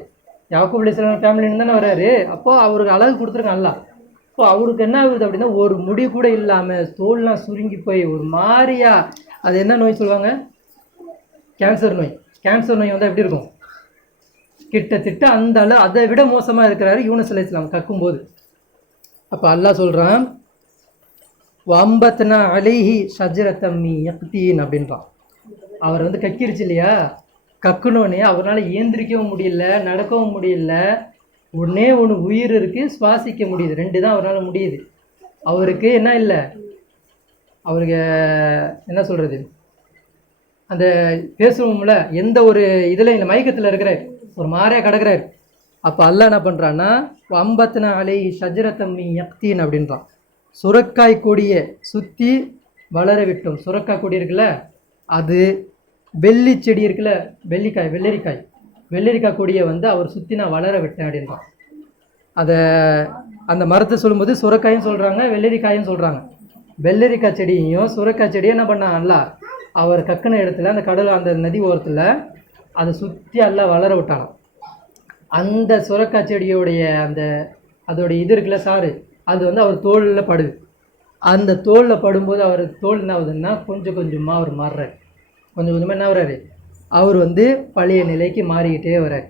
யாக்கூப் அலைஹிஸ்ஸலாம் ஃபேமிலின்னு தானே வர்றாரு. அப்போது அவருக்கு அழகு கொடுத்துருங்க அல்லாஹ். இப்போ அவருக்கு என்ன ஆகுது அப்படின்னா, ஒரு முடி கூட இல்லாமல் தோல்லாம் சுருங்கி போய் ஒரு மாதிரியா, அது என்ன நோய் சொல்லுவாங்க, கேன்சர் நோய். கேன்சர் நோய் வந்தால் எப்படி இருக்கும், கிட்டத்தட்ட அந்த அளவு அதை விட மோசமாக இருக்கிறாரு யூனுஸ் அலைஹிஸ்ஸலாம் கக்கும்போது. அப்போ அல்லாஹ் சொல்கிறான், வம்பத்னா அலைஹி ஷஜரத்தம் மின் யக்தீன் அப்படின்றான். அவர் வந்து கக்கிருச்சு இல்லையா, கக்குனோடனே அவரால் ஏந்திரிக்கவும் முடியல, நடக்கவும் முடியல. ஒன்றே ஒன்று உயிர் இருக்குது, சுவாசிக்க முடியுது, 2 தான் அவரால் முடியுது. அவருக்கு என்ன இல்லை, அவருக்கு என்ன சொல்கிறது, அந்த பேசுவோம்ல எந்த ஒரு இதில் இல்லை, மயக்கத்தில் இருக்கிறார், ஒரு மாதிரியாக கிடக்கிறார். அப்போ அல்லாஹ் என்ன பண்ணுறான்னா, வம்பத்னா அலைஹி ஷஜரத்தம் மின் யக்தீன் அப்படின்றான். சுரக்காய் கொடியை சுற்றி வளர விட்டோம். சுரக்காய் கொடி இருக்குல்ல, அது வெள்ளி செடி இருக்குல்ல, வெள்ளரிக்காய் கொடியை வந்து அவர் சுற்றி நான் வளர விட்டேன் அப்படின்றான். அதை அந்த மரத்தை சொல்லும்போது சுரக்காயும் சொல்கிறாங்க, வெள்ளரிக்காயும் சொல்கிறாங்க. வெள்ளரிக்காய் செடியையும் சுரக்காய் செடியும் என்ன பண்ணான் அல்லாஹ், அவர் கக்குன இடத்துல அந்த கடல் அந்த நதி ஓரத்தில் அதை சுற்றி எல்லாம் வளர விட்டாங்க. அந்த சுரக்காய் செடியோடைய அந்த அதோடைய இது இருக்குல்ல, சாறு, அது வந்து அவர் தோலில் படுது. அந்த தோலில் படும்போது அவர் தோல் என்ன ஆகுதுன்னா கொஞ்சம் கொஞ்சமாக அவர் மாறுறாரு, கொஞ்சம் கொஞ்சமாக என்ன ஆகுறாரு, அவர் வந்து பழைய நிலைக்கு மாறிக்கிட்டே வர்றார்.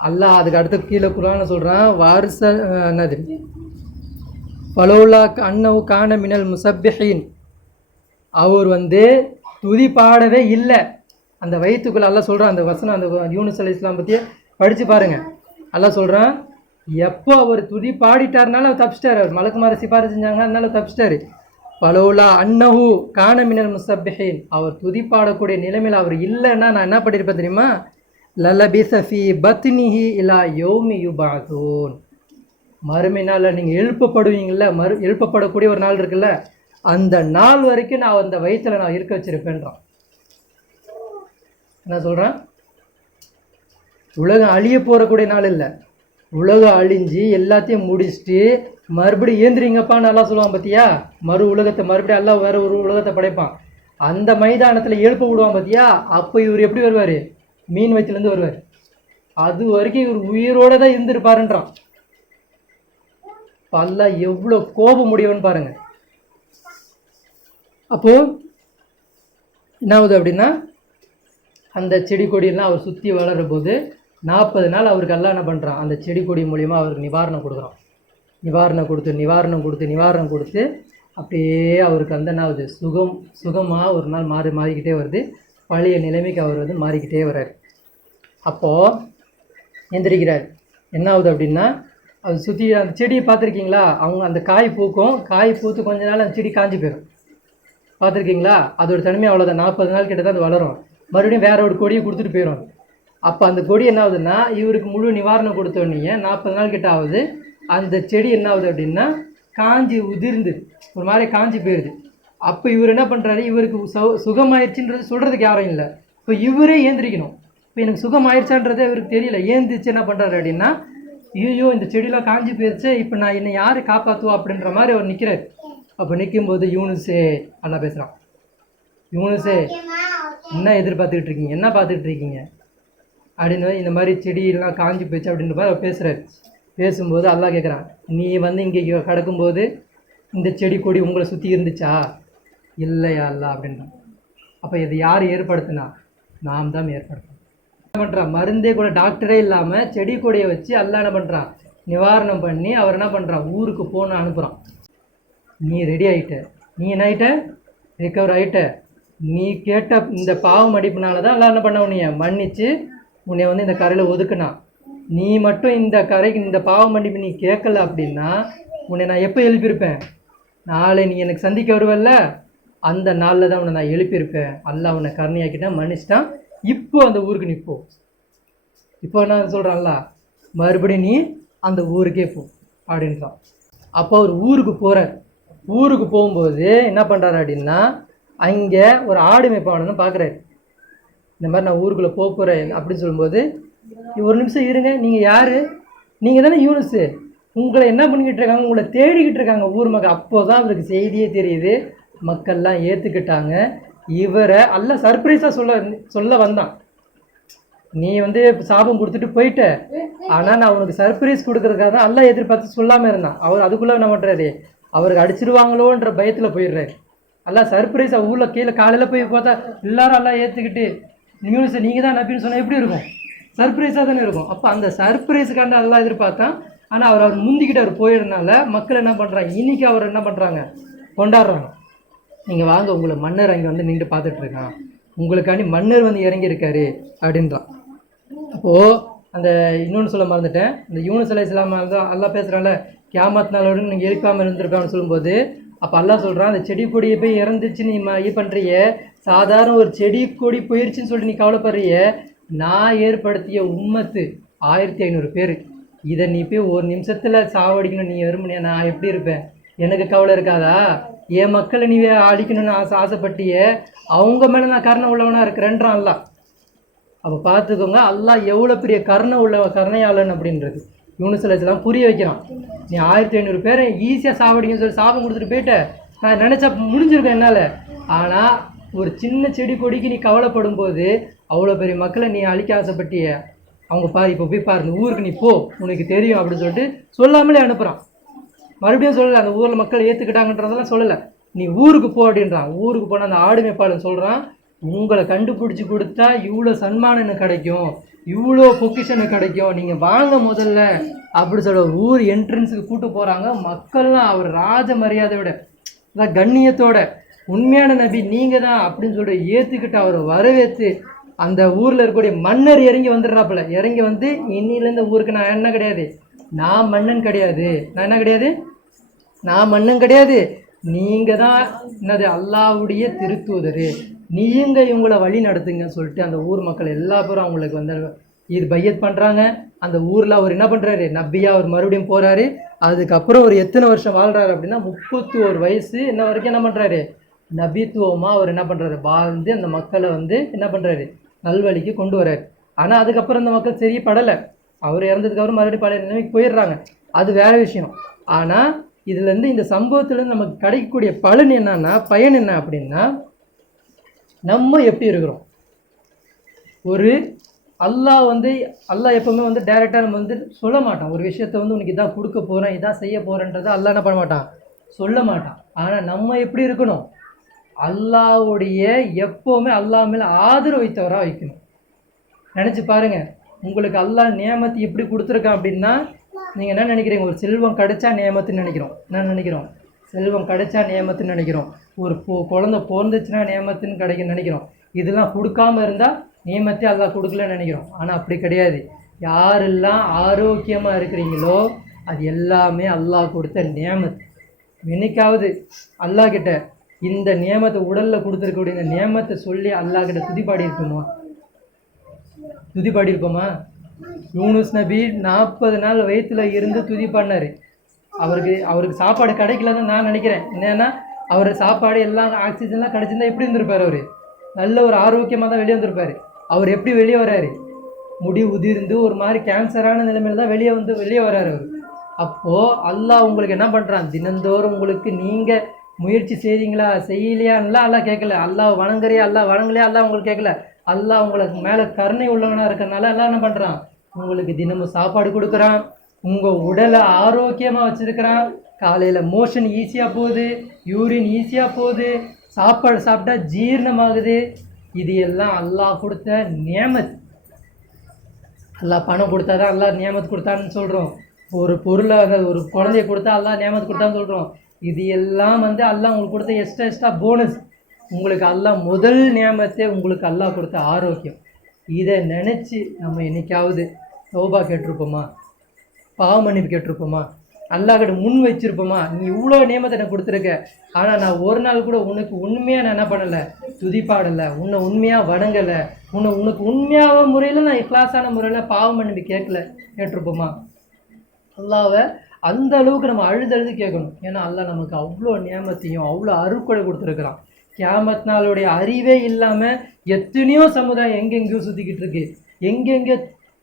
அல்லாஹ் அதுக்கு அடுத்து கீழே குர்ஆன்ல சொல்கிறான், வாரிச என்னது, ஃபலௌலா அன்னஹு கான மினல் முஸப்பிஹீன், அவர் வந்து துதி பாடவே இல்லை. அந்த வயிற்றுக்குள்ளே அல்லாஹ் சொல்கிறான், அந்த வசனம் அந்த யூனுஸ் அலைஹிஸ்ஸலாம் பற்றியே படித்து பாருங்கள். அல்லாஹ் சொல்கிறான், எப்போ அவர் துதி பாடிட்டாருனால அவர் தப்பிச்சிட்டார், அவர் மலக்குமார சிபாரிசு செஞ்சாங்க, அதனால தப்பிச்சிட்டாரு. ஃபலௌலா அன்னஹு கான மினல் முஸப்பிஹீன், அவர் துதி பாடக்கூடிய நிலைமையில் அவர் இல்லைன்னா நான் என்ன பண்ணியிருப்பேன் தெரியுமா, லலபிஸ ஃபீ பத்னிஹி இலா யௌமி யுபஅதூன், மறுமை நாளில் நீங்கள் எழுப்பப்படுவீங்கள்ல, எழுப்பப்படக்கூடிய ஒரு நாள் இருக்குல்ல, அந்த நாள் வரைக்கும் நான் அந்த வயிற்றில் நான் இருக்க வச்சிருப்பேன்றான். என்ன சொல்கிறேன், உலகம் அழிய போகக்கூடிய நாள் இல்லை, உலகம் அழிஞ்சு எல்லாத்தையும் முடிச்சுட்டு மறுபடியும் ஏந்திரிங்கப்பான்னு நல்லா சொல்லுவான் பார்த்தியா, மறு உலகத்தை மறுபடியும் எல்லாம் வேறு ஒரு உலகத்தை படைப்பான், அந்த மைதானத்தில் எழுப்ப விடுவான் பார்த்தியா, அப்போ இவர் எப்படி வருவார், மீன் வயிற்றுலேருந்து வருவார். அது வரைக்கும் இவர் உயிரோடு தான் இருந்திருப்பாருன்றான். அல்லாஹ் எவ்வளோ கோபம் முடியும்னு பாருங்கள். அப்போது என்ன ஆகுது அப்படின்னா, அந்த செடி கொடியெல்லாம் அவர் சுற்றி வளர்கிற போது 40 நாள் அவருக்கு எல்லாம் என்ன பண்ணுறான், அந்த செடி கொடி மூலிமா அவருக்கு நிவாரணம் கொடுக்குறான். நிவாரணம் கொடுத்து அப்படியே அவருக்கு அந்த என்ன ஆகுது, சுகமாக ஒரு நாள் மாறிக்கிட்டே வருது, பழைய நிலைமைக்கு அவர் வந்து மாறிக்கிட்டே வர்றார். அப்போது எந்திரிக்கிறார். என்ன ஆகுது அப்படின்னா, அது சுற்றி அந்த செடியை பார்த்துருக்கீங்களா, அவங்க அந்த காய் பூத்து கொஞ்ச நாள் அந்த செடி காஞ்சி போயிடும், பார்த்துருக்கீங்களா, அதோட தனிமை அவ்வளோதான், 40 நாள் கிட்ட தான் அது வளரும், மறுபடியும் வேற ஒரு கொடியை கொடுத்துட்டு போயிடும். அப்போ அந்த கொடி என்ன ஆகுதுன்னா, இவருக்கு முழு நிவாரணம் கொடுத்தோடனே 40 நாள் கிட்ட ஆகுது, அந்த செடி என்ன ஆகுது அப்படின்னா காஞ்சி உதிர்ந்து ஒரு மாதிரி காஞ்சி போயிடுது. அப்போ இவர் என்ன பண்ணுறாரு, இவருக்கு சுகமாயிடுச்சுன்றது சொல்கிறதுக்கு யாரும் இல்லை, இப்போ இவரே ஏந்திரிக்கணும். இப்போ எனக்கு சுகமாயிடுச்சான்றதே இவருக்கு தெரியல, ஏந்திரிச்சு என்ன பண்ணுறாரு அப்படின்னா, ஐயோ இந்த செடியெலாம் காஞ்சி போயிடுச்சு, இப்போ நான் என்னை யார் காப்பாற்றுவா அப்படின்ற மாதிரி அவர் நிற்கிறார். அப்போ நிற்கும்போது யூனுஸே நல்லா பேசுகிறான், யூனுஸே என்ன எதிர்பார்த்துக்கிட்டு இருக்கீங்க, என்ன பார்த்துக்கிட்டு இருக்கீங்க அப்படின்னு இந்த மாதிரி செடியெல்லாம் காஞ்சி போச்சு அப்படின்ற மாதிரி அவர் பேசுகிறாரு. பேசும்போது அல்லாஹ் கேட்குறான், நீ வந்து இங்கே கிடக்கும்போது இந்த செடி கொடி உங்களை சுற்றி இருந்துச்சா? இல்லையா அல்லாஹ் அப்படின்றான். அப்போ இது யார் ஏற்படுத்தினா? நாம் தான் ஏற்படுத்தணும். என்ன பண்ணுறான், மருந்தே கூட டாக்டரே இல்லாமல் செடி கொடியை வச்சு அல்லாஹ் என்ன பண்ணுறான், நிவாரணம் பண்ணி அவர் என்ன பண்ணுறான், ஊருக்கு போன அனுப்புகிறான். நீ ரெடி ஆகிட்ட, நீ என்ன ஆகிட்ட, ரிக்கவர் ஆகிட்ட. நீ கேட்ட இந்த பாவம் அடிப்புனால தான் எல்லாம் என்ன பண்ண, உன்னைய மன்னிச்சு உன்னை வந்து இந்த கரையில் ஒதுக்குனான். நீ மட்டும் இந்த கரைக்கு இந்த பாவம் மன்னிப்பு நீ கேட்கல அப்படின்னா உன்னை நான் எப்போ எழுப்பியிருப்பேன்? நாளை நீ எனக்கு சந்திக்க வருவல்ல, அந்த நாளில் தான் உன்னை நான் எழுப்பியிருப்பேன். அல்லாஹ் உன்னை கருணையாக்கிட்டேன், மன்னிச்சிட்டான். இப்போ அந்த ஊருக்கு நீ போ. இப்போ என்ன சொல்கிறான்ல, மறுபடியும் நீ அந்த ஊருக்கே போ அப்படின்றான். அப்போ அவர் ஊருக்கு போகிறார். ஊருக்கு போகும்போது என்ன பண்ணுறாரு அப்படின்னா, அங்கே ஒரு ஆடு மேய்ப்பானு பார்க்குறாரு. இந்த மாதிரி நான் ஊருக்குள்ளே போக போகிறேன் அப்படின்னு சொல்லும்போது, ஒரு நிமிஷம் இருங்க, நீங்கள் யார்? நீங்கள் தானே யூனுஸு, உங்களை என்ன பண்ணிக்கிட்டு இருக்காங்க, உங்களை தேடிக்கிட்டு இருக்காங்க ஊர் மக்கள். அப்போ தான் அவருக்கு செய்தியே தெரியுது. மக்கள்லாம் ஏற்றுக்கிட்டாங்க. இவரை எல்லாம் சர்ப்ரைஸாக சொல்ல வந்தான். நீ வந்து சாபம் கொடுத்துட்டு போயிட்ட, ஆனால் நான் உனக்கு சர்ப்ரைஸ் கொடுக்கறதுக்காக தான் எல்லாம் எதிர்பார்த்து சொல்லாமல் இருந்தான். அவர் அதுக்குள்ளே என்ன பண்ணுறாரு, அவருக்கு அடிச்சிருவாங்களோன்ற பயத்தில் போயிடுறாரு. எல்லாம் சர்ப்ரைஸாக ஊரில் கீழே காலையில் போய் பார்த்தா எல்லாரும் எல்லாம் ஏற்றுக்கிட்டு நியூஸை நீங்கள் தான் நம்பின்னு சொன்னால் எப்படி இருக்கும்? சர்ப்ரைஸாக தானே இருக்கும். அப்போ அந்த சர்ப்ரைஸுக்காண்ட எல்லாம் எதிர்பார்த்தான். ஆனால் அவர் முந்திக்கிட்டு அவர் போயிருந்தனால மக்கள் என்ன பண்ணுறாங்க, இன்றைக்கி அவர் என்ன பண்ணுறாங்க, கொண்டாடுறாங்க. நீங்கள் வாங்க, உங்களை மன்னர் அங்கே வந்து நின்று பார்த்துட்ருக்கான், உங்களுக்காண்டி மன்னர் வந்து இறங்கியிருக்காரு அப்படின்றான். அப்போது அந்த இன்னொன்று சொல்ல மறந்துட்டேன், இந்த யூனுஸ் அலைஹிஸ்ஸலாம் தான் அல்லாஹ் பேசுகிறான்ல, கியாமத் நாளோடு நீங்கள் எழுப்பாமல் இருந்திருப்பான்னு சொல்லும்போது, அப்போ அல்லாஹ் சொல்கிறான், அந்த செடி கொடியை போய் இறந்துச்சு நீ இது பண்ணுறிய, சாதாரண ஒரு செடி கொடி போயிடுச்சுன்னு சொல்லிட்டு நீ கவலைப்படுறிய, நான் ஏற்படுத்திய உம்மத்து 1500 பேர், இதை நீ போய் ஒரு நிமிஷத்தில் சாவடிக்கணும், நீ வெறுமனையா நான் எப்படி இருப்பேன்? எனக்கு கவலை இருக்காதா? என் மக்களை நீ அழிக்கணும்னு ஆசைப்பட்டிய, அவங்க மேலே நான் கருணை உள்ளவனாக இருக்கிறேன்றான் அல்லாஹ். அப்போ பார்த்துக்கோங்க, அல்லாஹ் எவ்வளோ பெரிய கருணையாளன் அப்படின்றது யூனுஸ் அலைஹிஸ்ஸலாம் புரிய வைக்கிறான். நீ 1500 பேரை ஈஸியாக சாவடிங்கன்னு சொல்லி சாபம் கொடுத்துட்டு போயிட்ட, நான் நினச்சா முடிஞ்சிருக்கேன் என்னால். ஆனால் ஒரு சின்ன செடி கொடிக்கு நீ கவலைப்படும் போது அவ்வளோ பெரிய மக்களை நீ அழிக்க ஆசைப்பட்டிய, அவங்க பாரு, இப்போ போய் பாரு, இந்த ஊருக்கு நீ போ, உனக்கு தெரியும் அப்படின்னு சொல்லிட்டு சொல்லாமலே அனுப்புகிறான். மறுபடியும் சொல்லலை, அந்த ஊரில் மக்கள் ஏற்றுக்கிட்டாங்கன்றதெல்லாம் சொல்லலை, நீ ஊருக்கு போ அப்படின்றான். ஊருக்கு போனால் அந்த ஆடு மேய்ப்பாளன் சொல்கிறான், உங்களை கண்டுபிடிச்சி கொடுத்தா இவ்வளோ சன்மானம் கிடைக்கும், இவ்வளோ பொக்கிஷன் கிடைக்கும், நீங்கள் வாங்க முதல்ல அப்படி சொல்ல ஊர் என்ட்ரன்ஸுக்கு கூட்டு போகிறாங்க. மக்கள்லாம் அவர் ராஜ மரியாதையோட கண்ணியத்தோட, உண்மையான நபி நீங்கள் தான் அப்படின்னு சொல்லிட்டு ஏற்றுக்கிட்டு அவரை வரவேற்று அந்த ஊரில் இருக்கக்கூடிய மன்னர் இறங்கி வந்துடுறாப்புல. இறங்கி வந்து, இன்னிலேருந்து ஊருக்கு நான் என்ன கிடையாது, நான் மன்னன் கிடையாது, நான் என்ன கிடையாது, நான் மன்னன் கிடையாது, நீங்கள் தான் என்னது அல்லாஹ்வுடைய திருத்தூதர், நீங்கள் இவங்கள வழி நடத்துங்கன்னு சொல்லிட்டு அந்த ஊர் மக்கள் எல்லா பேரும் அவங்களுக்கு வந்து இது பையத் பண்ணுறாங்க. அந்த ஊரில் அவர் என்ன பண்ணுறாரு, நபியா அவர் மறுபடியும் போகிறாரு. அதுக்கப்புறம் ஒரு எத்தனை வருஷம் வாழ்கிறாரு அப்படின்னா 31 வயசு என்ன வரைக்கும் என்ன பண்ணுறாரு, நபித்துவமாக அவர் என்ன பண்ணுறாரு, வாழ்ந்து அந்த மக்களை வந்து என்ன பண்ணுறாரு, நல்வழிக்கு கொண்டு வர்றாரு. ஆனால் அதுக்கப்புறம் அந்த மக்கள் சரி படலை, அவர் இறந்ததுக்கப்புறம் மறுபடியும் பழைய நிலைமைக்கு போயிடுறாங்க, அது வேறு விஷயம். ஆனால் இதுலேருந்து இந்த சம்பவத்துலேருந்து நமக்கு கிடைக்கக்கூடிய பலன் என்னன்னா, பயன் என்ன அப்படின்னா, நம்ம எப்படி இருக்கிறோம். ஒரு அல்லாஹ் வந்து அல்லாஹ் எப்போவுமே வந்து டைரெக்டாக நம்ம வந்து சொல்ல மாட்டான். ஒரு விஷயத்த வந்து உனக்கு இதான் கொடுக்க போகிறேன், இதான் செய்ய போகிறேன்றதை அல்லாஹ் என்ன பண்ண மாட்டான், சொல்ல மாட்டான். ஆனால் நம்ம எப்படி இருக்கணும், அல்லாஹ்வுடைய எப்போவுமே அல்லாஹ் மேலே ஆதரவு வைத்தவராக வைக்கணும். நினச்சி பாருங்கள், உங்களுக்கு அல்லாஹ் நியமத்து எப்படி கொடுத்துருக்கான் அப்படின்னா, நீங்கள் என்ன நினைக்கிறீங்க, ஒரு செல்வம் கிடைச்சா நியமத்துன்னு நினைக்கிறோம். என்ன நினைக்கிறோம், செல்வம் கிடைச்சா நியமத்துன்னு நினைக்கிறோம். ஒரு குழந்தை பிறந்துச்சுன்னா நியமத்துன்னு கிடைக்குன்னு நினைக்கிறோம். இதெல்லாம் கொடுக்காமல் இருந்தால் நியமத்தே அல்லாஹ் கொடுக்கலன்னு நினைக்கிறோம். ஆனால் அப்படி கிடையாது. யாரெல்லாம் ஆரோக்கியமாக இருக்கிறீங்களோ அது எல்லாமே அல்லாஹ் கொடுத்த நியமத்து. என்னைக்காவது அல்லாஹ் கிட்ட இந்த நியமத்தை உடலில் கொடுத்துருக்கக்கூடிய இந்த நியமத்தை சொல்லி அல்லாஹ் கிட்ட துதிப்பாடி இருக்குமா, துதிப்பாடி இருப்போமா? யூனுஸ் நபி 40 நாள் வயிற்றுல இருந்து துதி பண்ணார். அவருக்கு சாப்பாடு கிடைக்கலன்னு நான் நினைக்கிறேன். என்னன்னா அவர் சாப்பாடு எல்லாம் ஆக்சிஜன்லாம் கிடச்சிருந்தா எப்படி இருந்திருப்பார், அவர் நல்ல ஒரு ஆரோக்கியமாக தான் வெளியே வந்திருப்பார். அவர் எப்படி வெளியே வர்றாரு, முடி உதிர்ந்து ஒரு மாதிரி கேன்சரான நிலைமையில தான் வெளியே வர்றாரு அவர். அப்போது அல்லாஹ் உங்களுக்கு என்ன பண்ணுறான், தினந்தோறும் உங்களுக்கு நீங்கள் முயற்சி செய்கிறீங்களா செய்யலையான்லாம் அல்லாஹ் கேட்கல. அல்லாஹ் வணங்குறியா அல்லாஹ் வணங்கலையா அல்லாஹ் உங்களுக்கு கேட்கல. அல்லாஹ் உங்களுக்கு மேலே கருணை உள்ளவனாக இருக்கிறனால எல்லாம் என்ன பண்ணுறான், உங்களுக்கு தினமும் சாப்பாடு கொடுக்குறான், உங்கள் உடலை ஆரோக்கியமாக வச்சுருக்கிறான். காலையில் மோஷன் ஈஸியாக போகுது, யூரின் ஈஸியாக போகுது, சாப்பாடு சாப்பிட்டா ஜீரணமாகுது. இது எல்லாம் அல்லாஹ் கொடுத்த நியமத். அல்லாஹ் பணம் கொடுத்தா தான் அல்லாஹ் நியமத் கொடுத்தான்னு சொல்கிறோம். ஒரு பொருளை ஒரு குழந்தைய கொடுத்தா அல்லாஹ் நியமத் கொடுத்தான்னு சொல்கிறோம். இது எல்லாம் அல்லாஹ் உங்களுக்கு கொடுத்த எக்ஸ்ட்ரா போனஸ். உங்களுக்கு அல்லாஹ் முதல் நியமத்தே உங்களுக்கு அல்லாஹ் கொடுத்த ஆரோக்கியம். இதை நினச்சி நம்ம என்னைக்காவது தௌபா கேட்டிருப்போமா, பாவ மன்னிப்பு கேட்டிருப்போமா, அல்லாஹ்கிட்ட முன் வச்சிருப்போமா? நீ இவ்வளோ நியமத்தை எனக்கு கொடுத்துருக்க, ஆனால் நான் ஒரு நாள் கூட உனக்கு உண்மையாக நான் என்ன பண்ணலை, துதிப்பாடலை, உன்னை உண்மையாக வணங்கலை, உனக்கு உண்மையாக முறையில் நான் இக்லாஸான முறையில் பாவ மன்னிப்பு கேட்டிருப்போமா? அல்லாவை அந்த அளவுக்கு நம்ம அழுது கேட்கணும். ஏன்னா அல்லாஹ் நமக்கு அவ்வளோ நியமத்தையும் அவ்வளோ அருட்கொடை கொடுத்துருக்குறான். கியாமத் நாளுடைய அறிவே இல்லாமல் எத்தனையோ சமுதாயம் எங்கெங்கேயோ சுற்றிக்கிட்டு இருக்கு, எங்கெங்கே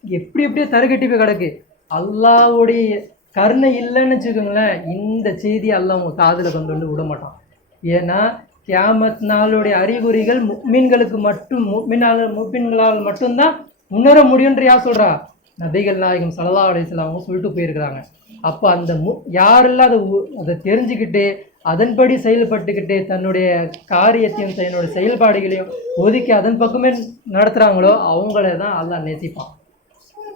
எப்படியே தரகட்டி போய் கிடக்கு. அல்லாஹ்வுடைய கருணை இல்லைன்னு வச்சுக்கோங்களேன், இந்த செய்தி அல்லாஹ் உங்கள் காதில் கொண்டு விட மாட்டான். ஏன்னா கியாமத் நாளுடைய அறிகுறிகள் முஃமின்களுக்கு மட்டும் முஃமின்களால் மட்டும்தான் உணர முடியுன்ற யார் சொல்கிறா? நபிகள் நாயகம் ஸல்லல்லாஹு அலைஹி வஸல்லம் அவங்க சொல்லிட்டு போயிருக்கிறாங்க. அப்போ அந்த யாரெல்லாம் அதை தெரிஞ்சுக்கிட்டு அதன்படி செயல்பட்டுக்கிட்டு தன்னுடைய காரியத்தையும் தன்னுடைய செயல்பாடுகளையும் ஒதுக்கி அதன் பக்கமே நடத்துகிறாங்களோ அவங்கள தான் அல்லாஹ் நேசிப்பான்.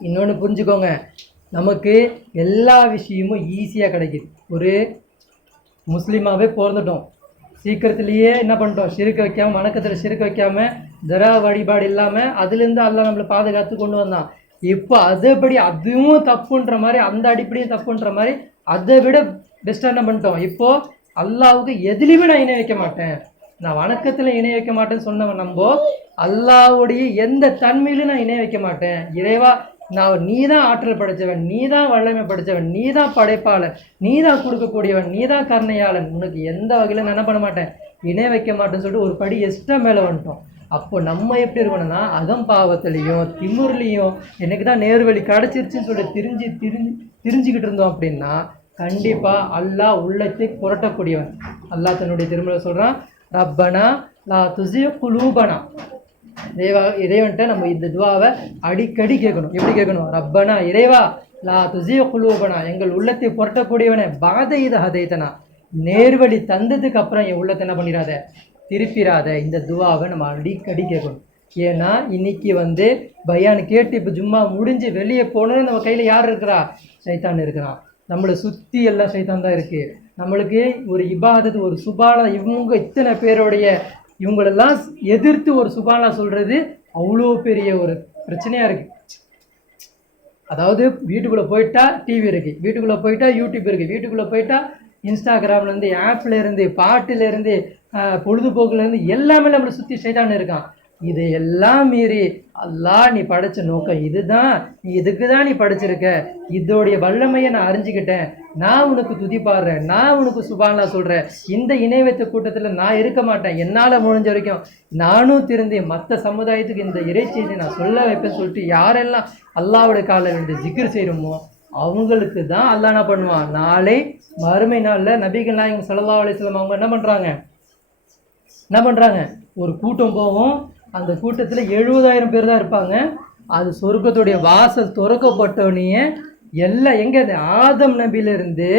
இன்னொன்று புரிஞ்சுக்கோங்க, நமக்கு எல்லா விஷயமும் ஈஸியாக கிடைக்கிது. ஒரு முஸ்லீமாகவே பிறந்துட்டோம், சீக்கிரத்துலேயே என்ன பண்ணிட்டோம், சிறுக்க வைக்காமல், வணக்கத்தில் சிறுக்க வைக்காமல், தரா வழிபாடு இல்லாமல் அதுலேருந்து அல்லாஹ் நம்மளை பாதுகாத்து கொண்டு வந்தான். இப்போ அதைப்படி அதுவும் தப்புன்ற மாதிரி, அந்த அடிப்படையும் தப்புன்ற மாதிரி அதை விட பெஸ்ட்டாக என்ன பண்ணிட்டோம், இப்போது அல்லாஹ்வுக்கு எதுலேயுமே நான் இணை வைக்க மாட்டேன், நான் வணக்கத்தில் இணை வைக்க மாட்டேன்னு சொன்னவன் நம்ம அல்லாஹ்வுடைய எந்த தன்மையிலும் நான் இணை வைக்க மாட்டேன். இறைவா, நான் நீ தான் ஆற்றல் படைத்தவன், நீ தான் வல்லமை படைத்தவன், நீ தான் படைப்பாளன், நீ தான் கொடுக்கக்கூடியவன், நீ தான் கருணையாளன், உனக்கு எந்த வகையில் நான் என்ன பண்ண மாட்டேன், இணை வைக்க மாட்டேன்னு சொல்லிட்டு ஒரு படி எக்ஸ்ட்ரா மேலே வந்துட்டோம். அப்போ நம்ம எப்படி இருக்கணும்னா அகம்பாவத்துலேயும் திமிர்லேயும் எனக்கு தான் நேர்வழி கிடச்சிருச்சுன்னு சொல்லி திரிஞ்சுக்கிட்டு இருந்தோம் அப்படின்னா கண்டிப்பாக அல்லாஹ் உள்ளத்தை புரட்டக்கூடியவன். அல்லாஹ் தன்னுடைய திருமலை சொல்கிறான், ரப்பனா லா துஸி குலூபனா. இறைவன்ட்ட நம்ம இந்த துவாவை அடிக்கடி கேட்கணும். எப்படி கேட்கணும்? ரப்பனா, இறைவா, லா துஸி குலூபனா, எங்கள் உள்ளத்தை புரட்டக்கூடியவனே, பாத இது ஹதைத்தனா, நேர்வழி தந்ததுக்கு அப்புறம் என் உள்ளத்தை என்ன பண்ணிடாத, திருப்பிடாத. இந்த துவாவை நம்ம அடிக்கடி கேட்கணும். ஏன்னா இன்னைக்கு பயான் கேட்டு இப்போ ஜும்மா முடிஞ்சு வெளியே போனோன்னு நம்ம கையில் யார் இருக்கிறா? சைத்தான் இருக்கிறான். நம்மளை சுற்றி எல்லாம் சைத்தான் தான் இருக்குது. நம்மளுக்கு ஒரு இபாதத்து, ஒரு சுபானா, இவங்க இத்தனை பேருடைய இவங்களெல்லாம் எதிர்த்து ஒரு சுபானா சொல்கிறது அவ்வளோ பெரிய ஒரு பிரச்சனையாக இருக்குது. அதாவது வீட்டுக்குள்ளே போயிட்டா டிவி இருக்குது, வீட்டுக்குள்ளே போயிட்டா யூடியூப் இருக்குது, வீட்டுக்குள்ளே போயிட்டா இன்ஸ்டாகிராம்லேருந்து, ஆப்லேருந்து, பாட்டிலேருந்து, பொழுதுபோக்குலேருந்து எல்லாமே நம்மளை சுற்றி சைத்தான் இருக்கான். இதையெல்லாம் மீறி அல்லாஹ் நீ படைச்ச நோக்கம் இதுதான், நீ இதுக்கு தான் நீ படைச்சிருக்க, இதோடைய வல்லமையை நான் அறிஞ்சிக்கிட்டேன், நான் உனக்கு துதிப்பாடுறேன், நான் உனக்கு சுபானா சொல்கிறேன், இந்த இணை வைத்த கூட்டத்தில் நான் இருக்க மாட்டேன், என்னால் முடிஞ்ச வரைக்கும் நானும் திருந்தி மற்ற சமுதாயத்துக்கு இந்த இறைச்செய்தி நான் சொல்ல வைப்பேன்னு சொல்லிட்டு யாரெல்லாம் அல்லாஹ்வுடைய காலில் ரெண்டு ஜிக்ர் செய்கிறோமோ அவங்களுக்கு தான் அல்லாஹ் என்ன பண்ணுவான், நாளை மறுமை நாளில் நபிகள் நாயகம் ஸல்லல்லாஹு அலைஹி வஸல்லம் அவங்க என்ன பண்ணுறாங்க, ஒரு கூட்டம் போகும், அந்த கூட்டத்தில் 70,000 பேர் தான் இருப்பாங்க. அது சொர்க்கத்துடைய வாசல் திறக்கப்பட்டோடனே எல்லாம் எங்கே, ஆதம் நபியிலிருந்து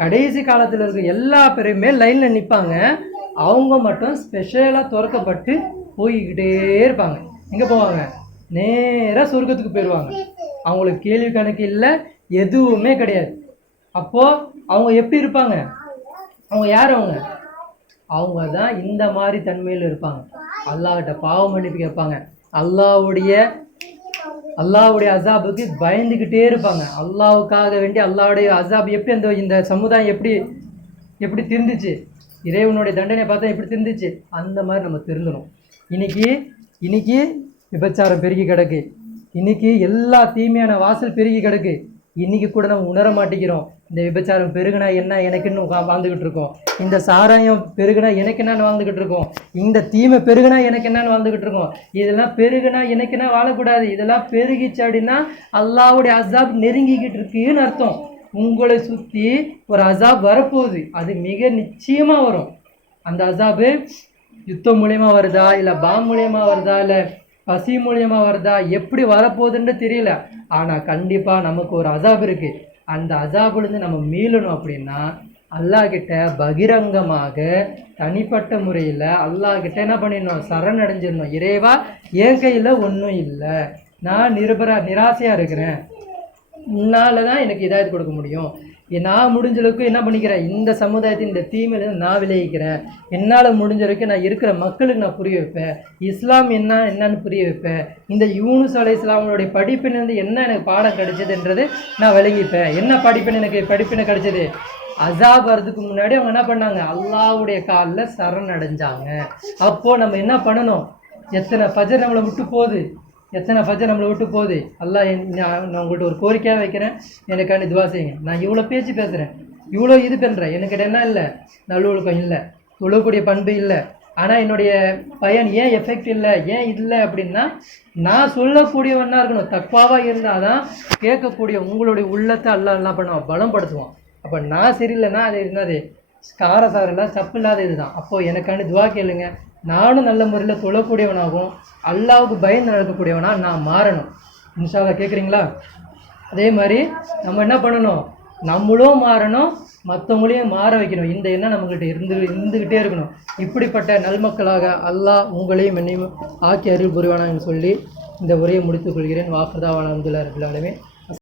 கடைசி காலத்தில் இருக்க எல்லா பேருமே லைனில் நிற்பாங்க. அவங்க மட்டும் ஸ்பெஷலாக திறக்கப்பட்டு போய்கிட்டே இருப்பாங்க. எங்கே போவாங்க? நேராக சொர்க்கத்துக்கு போயிடுவாங்க. அவங்களுக்கு கேள்வி கணக்கு இல்லை, எதுவுமே கிடையாது. அப்போது அவங்க எப்படி இருப்பாங்க? அவங்க யார்? அவங்க தான் இந்த மாதிரி தன்மையில் இருப்பாங்க. அல்லாஹ்கிட்ட பாவ மன்னிப்பு கேட்பாங்க, அல்லாஹ்வுடைய அசாபுக்கு பயந்துக்கிட்டே இருப்பாங்க. அல்லாஹ்வுக்காக வேண்டி அல்லாஹ்வுடைய அசாப் எப்படி இந்த சமுதாயம் எப்படி திருந்துச்சு, இறைவனுடைய தண்டனை பார்த்தா எப்படி திருந்துச்சு, அந்த மாதிரி நம்ம திருந்தணும். இன்னைக்கு விபச்சாரம் பெருகி கிடக்கு, இன்னைக்கு எல்லா தீமையான வாசல் பெருகி கிடக்கு. இன்றைக்கி கூட நம்ம உணர மாட்டேங்கிறோம். இந்த விபச்சாரம் பெருகுனா என்ன எனக்குன்னு வாழ்ந்துக்கிட்டு இருக்கோம், இந்த சாராயம் பெருகுனா எனக்கு என்னன்னு வாழ்ந்துக்கிட்டு இருக்கோம், இந்த தீமை பெருகுனா எனக்கு என்னன்னு வாழ்ந்துக்கிட்டு இருக்கோம். இதெல்லாம் பெருகுனா எனக்கு என்ன வாழக்கூடாது. இதெல்லாம் பெருகிச்சு அப்படின்னா அல்லாஹ்வுடைய அஸாப் நெருங்கிக்கிட்டு இருக்குன்னு அர்த்தம். உங்களை சுற்றி ஒரு அசாப் வரப்போகுது. அது மிக நிச்சயமாக வரும். அந்த அசாபு யுத்தம் மூலியமா வருதா, இல்லை பாம் மூலியமா வருதா, இல்லை பசி மூலியமா வருதா, எப்படி வரப்போகுதுன்னு தெரியல. ஆனால் கண்டிப்பாக நமக்கு ஒரு அசாப் இருக்குது. அந்த அசாபுலேருந்து நம்ம மீளணும் அப்படின்னா அல்லாஹ் கிட்ட பகிரங்கமாக தனிப்பட்ட முறையில் அல்லாஹ் கிட்ட என்ன பண்ணிடணும், சரணடைஞ்சிடணும். இறைவா, என் கையில் ஒன்றும் இல்லை, நான் நிராசையாக இருக்கிறேன், உன்னால் தான் எனக்கு இதாயத்து கொடுக்க முடியும். நான் முடிஞ்ச அளவுக்கு என்ன பண்ணிக்கிறேன், இந்த சமுதாயத்தின் இந்த தீமையிலேருந்து நான் விளைவிக்கிறேன். என்னால் முடிஞ்ச வரைக்கும் நான் இருக்கிற மக்களுக்கு நான் புரிய வைப்பேன். இஸ்லாம் என்னன்னு புரிய வைப்பேன். இந்த யூனுஸ் அலைஹிஸ்ஸலாமுடைய படிப்பினிருந்து என்ன எனக்கு பாடம் கிடைச்சதுன்றது நான் விளங்கிப்பேன். என்ன படிப்பினை கிடைச்சது? அசாப் வரதுக்கு முன்னாடி அவங்க என்ன பண்ணாங்க, அல்லாஹ்வுடைய காலில் சரணடைஞ்சாங்க. அப்போது நம்ம என்ன பண்ணணும், எத்தனை ஃபஜர் நம்மளை விட்டு போகுது, அல்லாஹ் நான் உங்கள்கிட்ட ஒரு கோரிக்கையாக வைக்கிறேன், எனக்காண்டி துவா செய்யுங்க. நான் இவ்வளோ பேச்சு பேசுகிறேன், இவ்வளோ இது பண்ணுறேன், எனக்கு என்ன இல்லை, நல்லொழுக்கம் இல்லை, தொழக்கூடிய பண்பு இல்லை. ஆனால் என்னுடைய பயன் ஏன் எஃபெக்ட் இல்லை, ஏன் இல்லை அப்படின்னா நான் சொல்லக்கூடியவன்னா இருக்கணும். தக்வாவாக இருந்தால் தான் கேட்கக்கூடிய உங்களுடைய உள்ளத்தை அல்லாஹ் என்ன பண்ணுவான், பலப்படுத்துவான். அப்போ நான் சரியில்லைன்னா அது என்னது, காரசாரெல்லாம் சப்பு இல்லாத இதுதான். அப்போது எனக்காண்டி துவா கேளுங்க. நானும் நல்ல முறையில் தொழக்கூடியவனாகவும் அல்லாவுக்கு பயந்து நடக்கக்கூடியவனாக நான் மாறணும். இன்ஷா அல்லாஹ். கேட்குறீங்களா? அதே மாதிரி நம்ம என்ன பண்ணணும், நம்மளும் மாறணும், மற்றவங்களையும் மாற வைக்கணும். இந்த எண்ணம் நம்மகிட்ட இருந்துக்கிட்டே இருக்கணும். இப்படிப்பட்ட நல்மக்களாக அல்லாஹ் உங்களையும் என்னையும் ஆக்கி அருள் புரிவானான்னு சொல்லி இந்த உரையை முடித்துக் கொள்கிறேன். வாஃபிதா அல்ஹம்துலில்லாஹி ரப்பில் ஆலமீன்.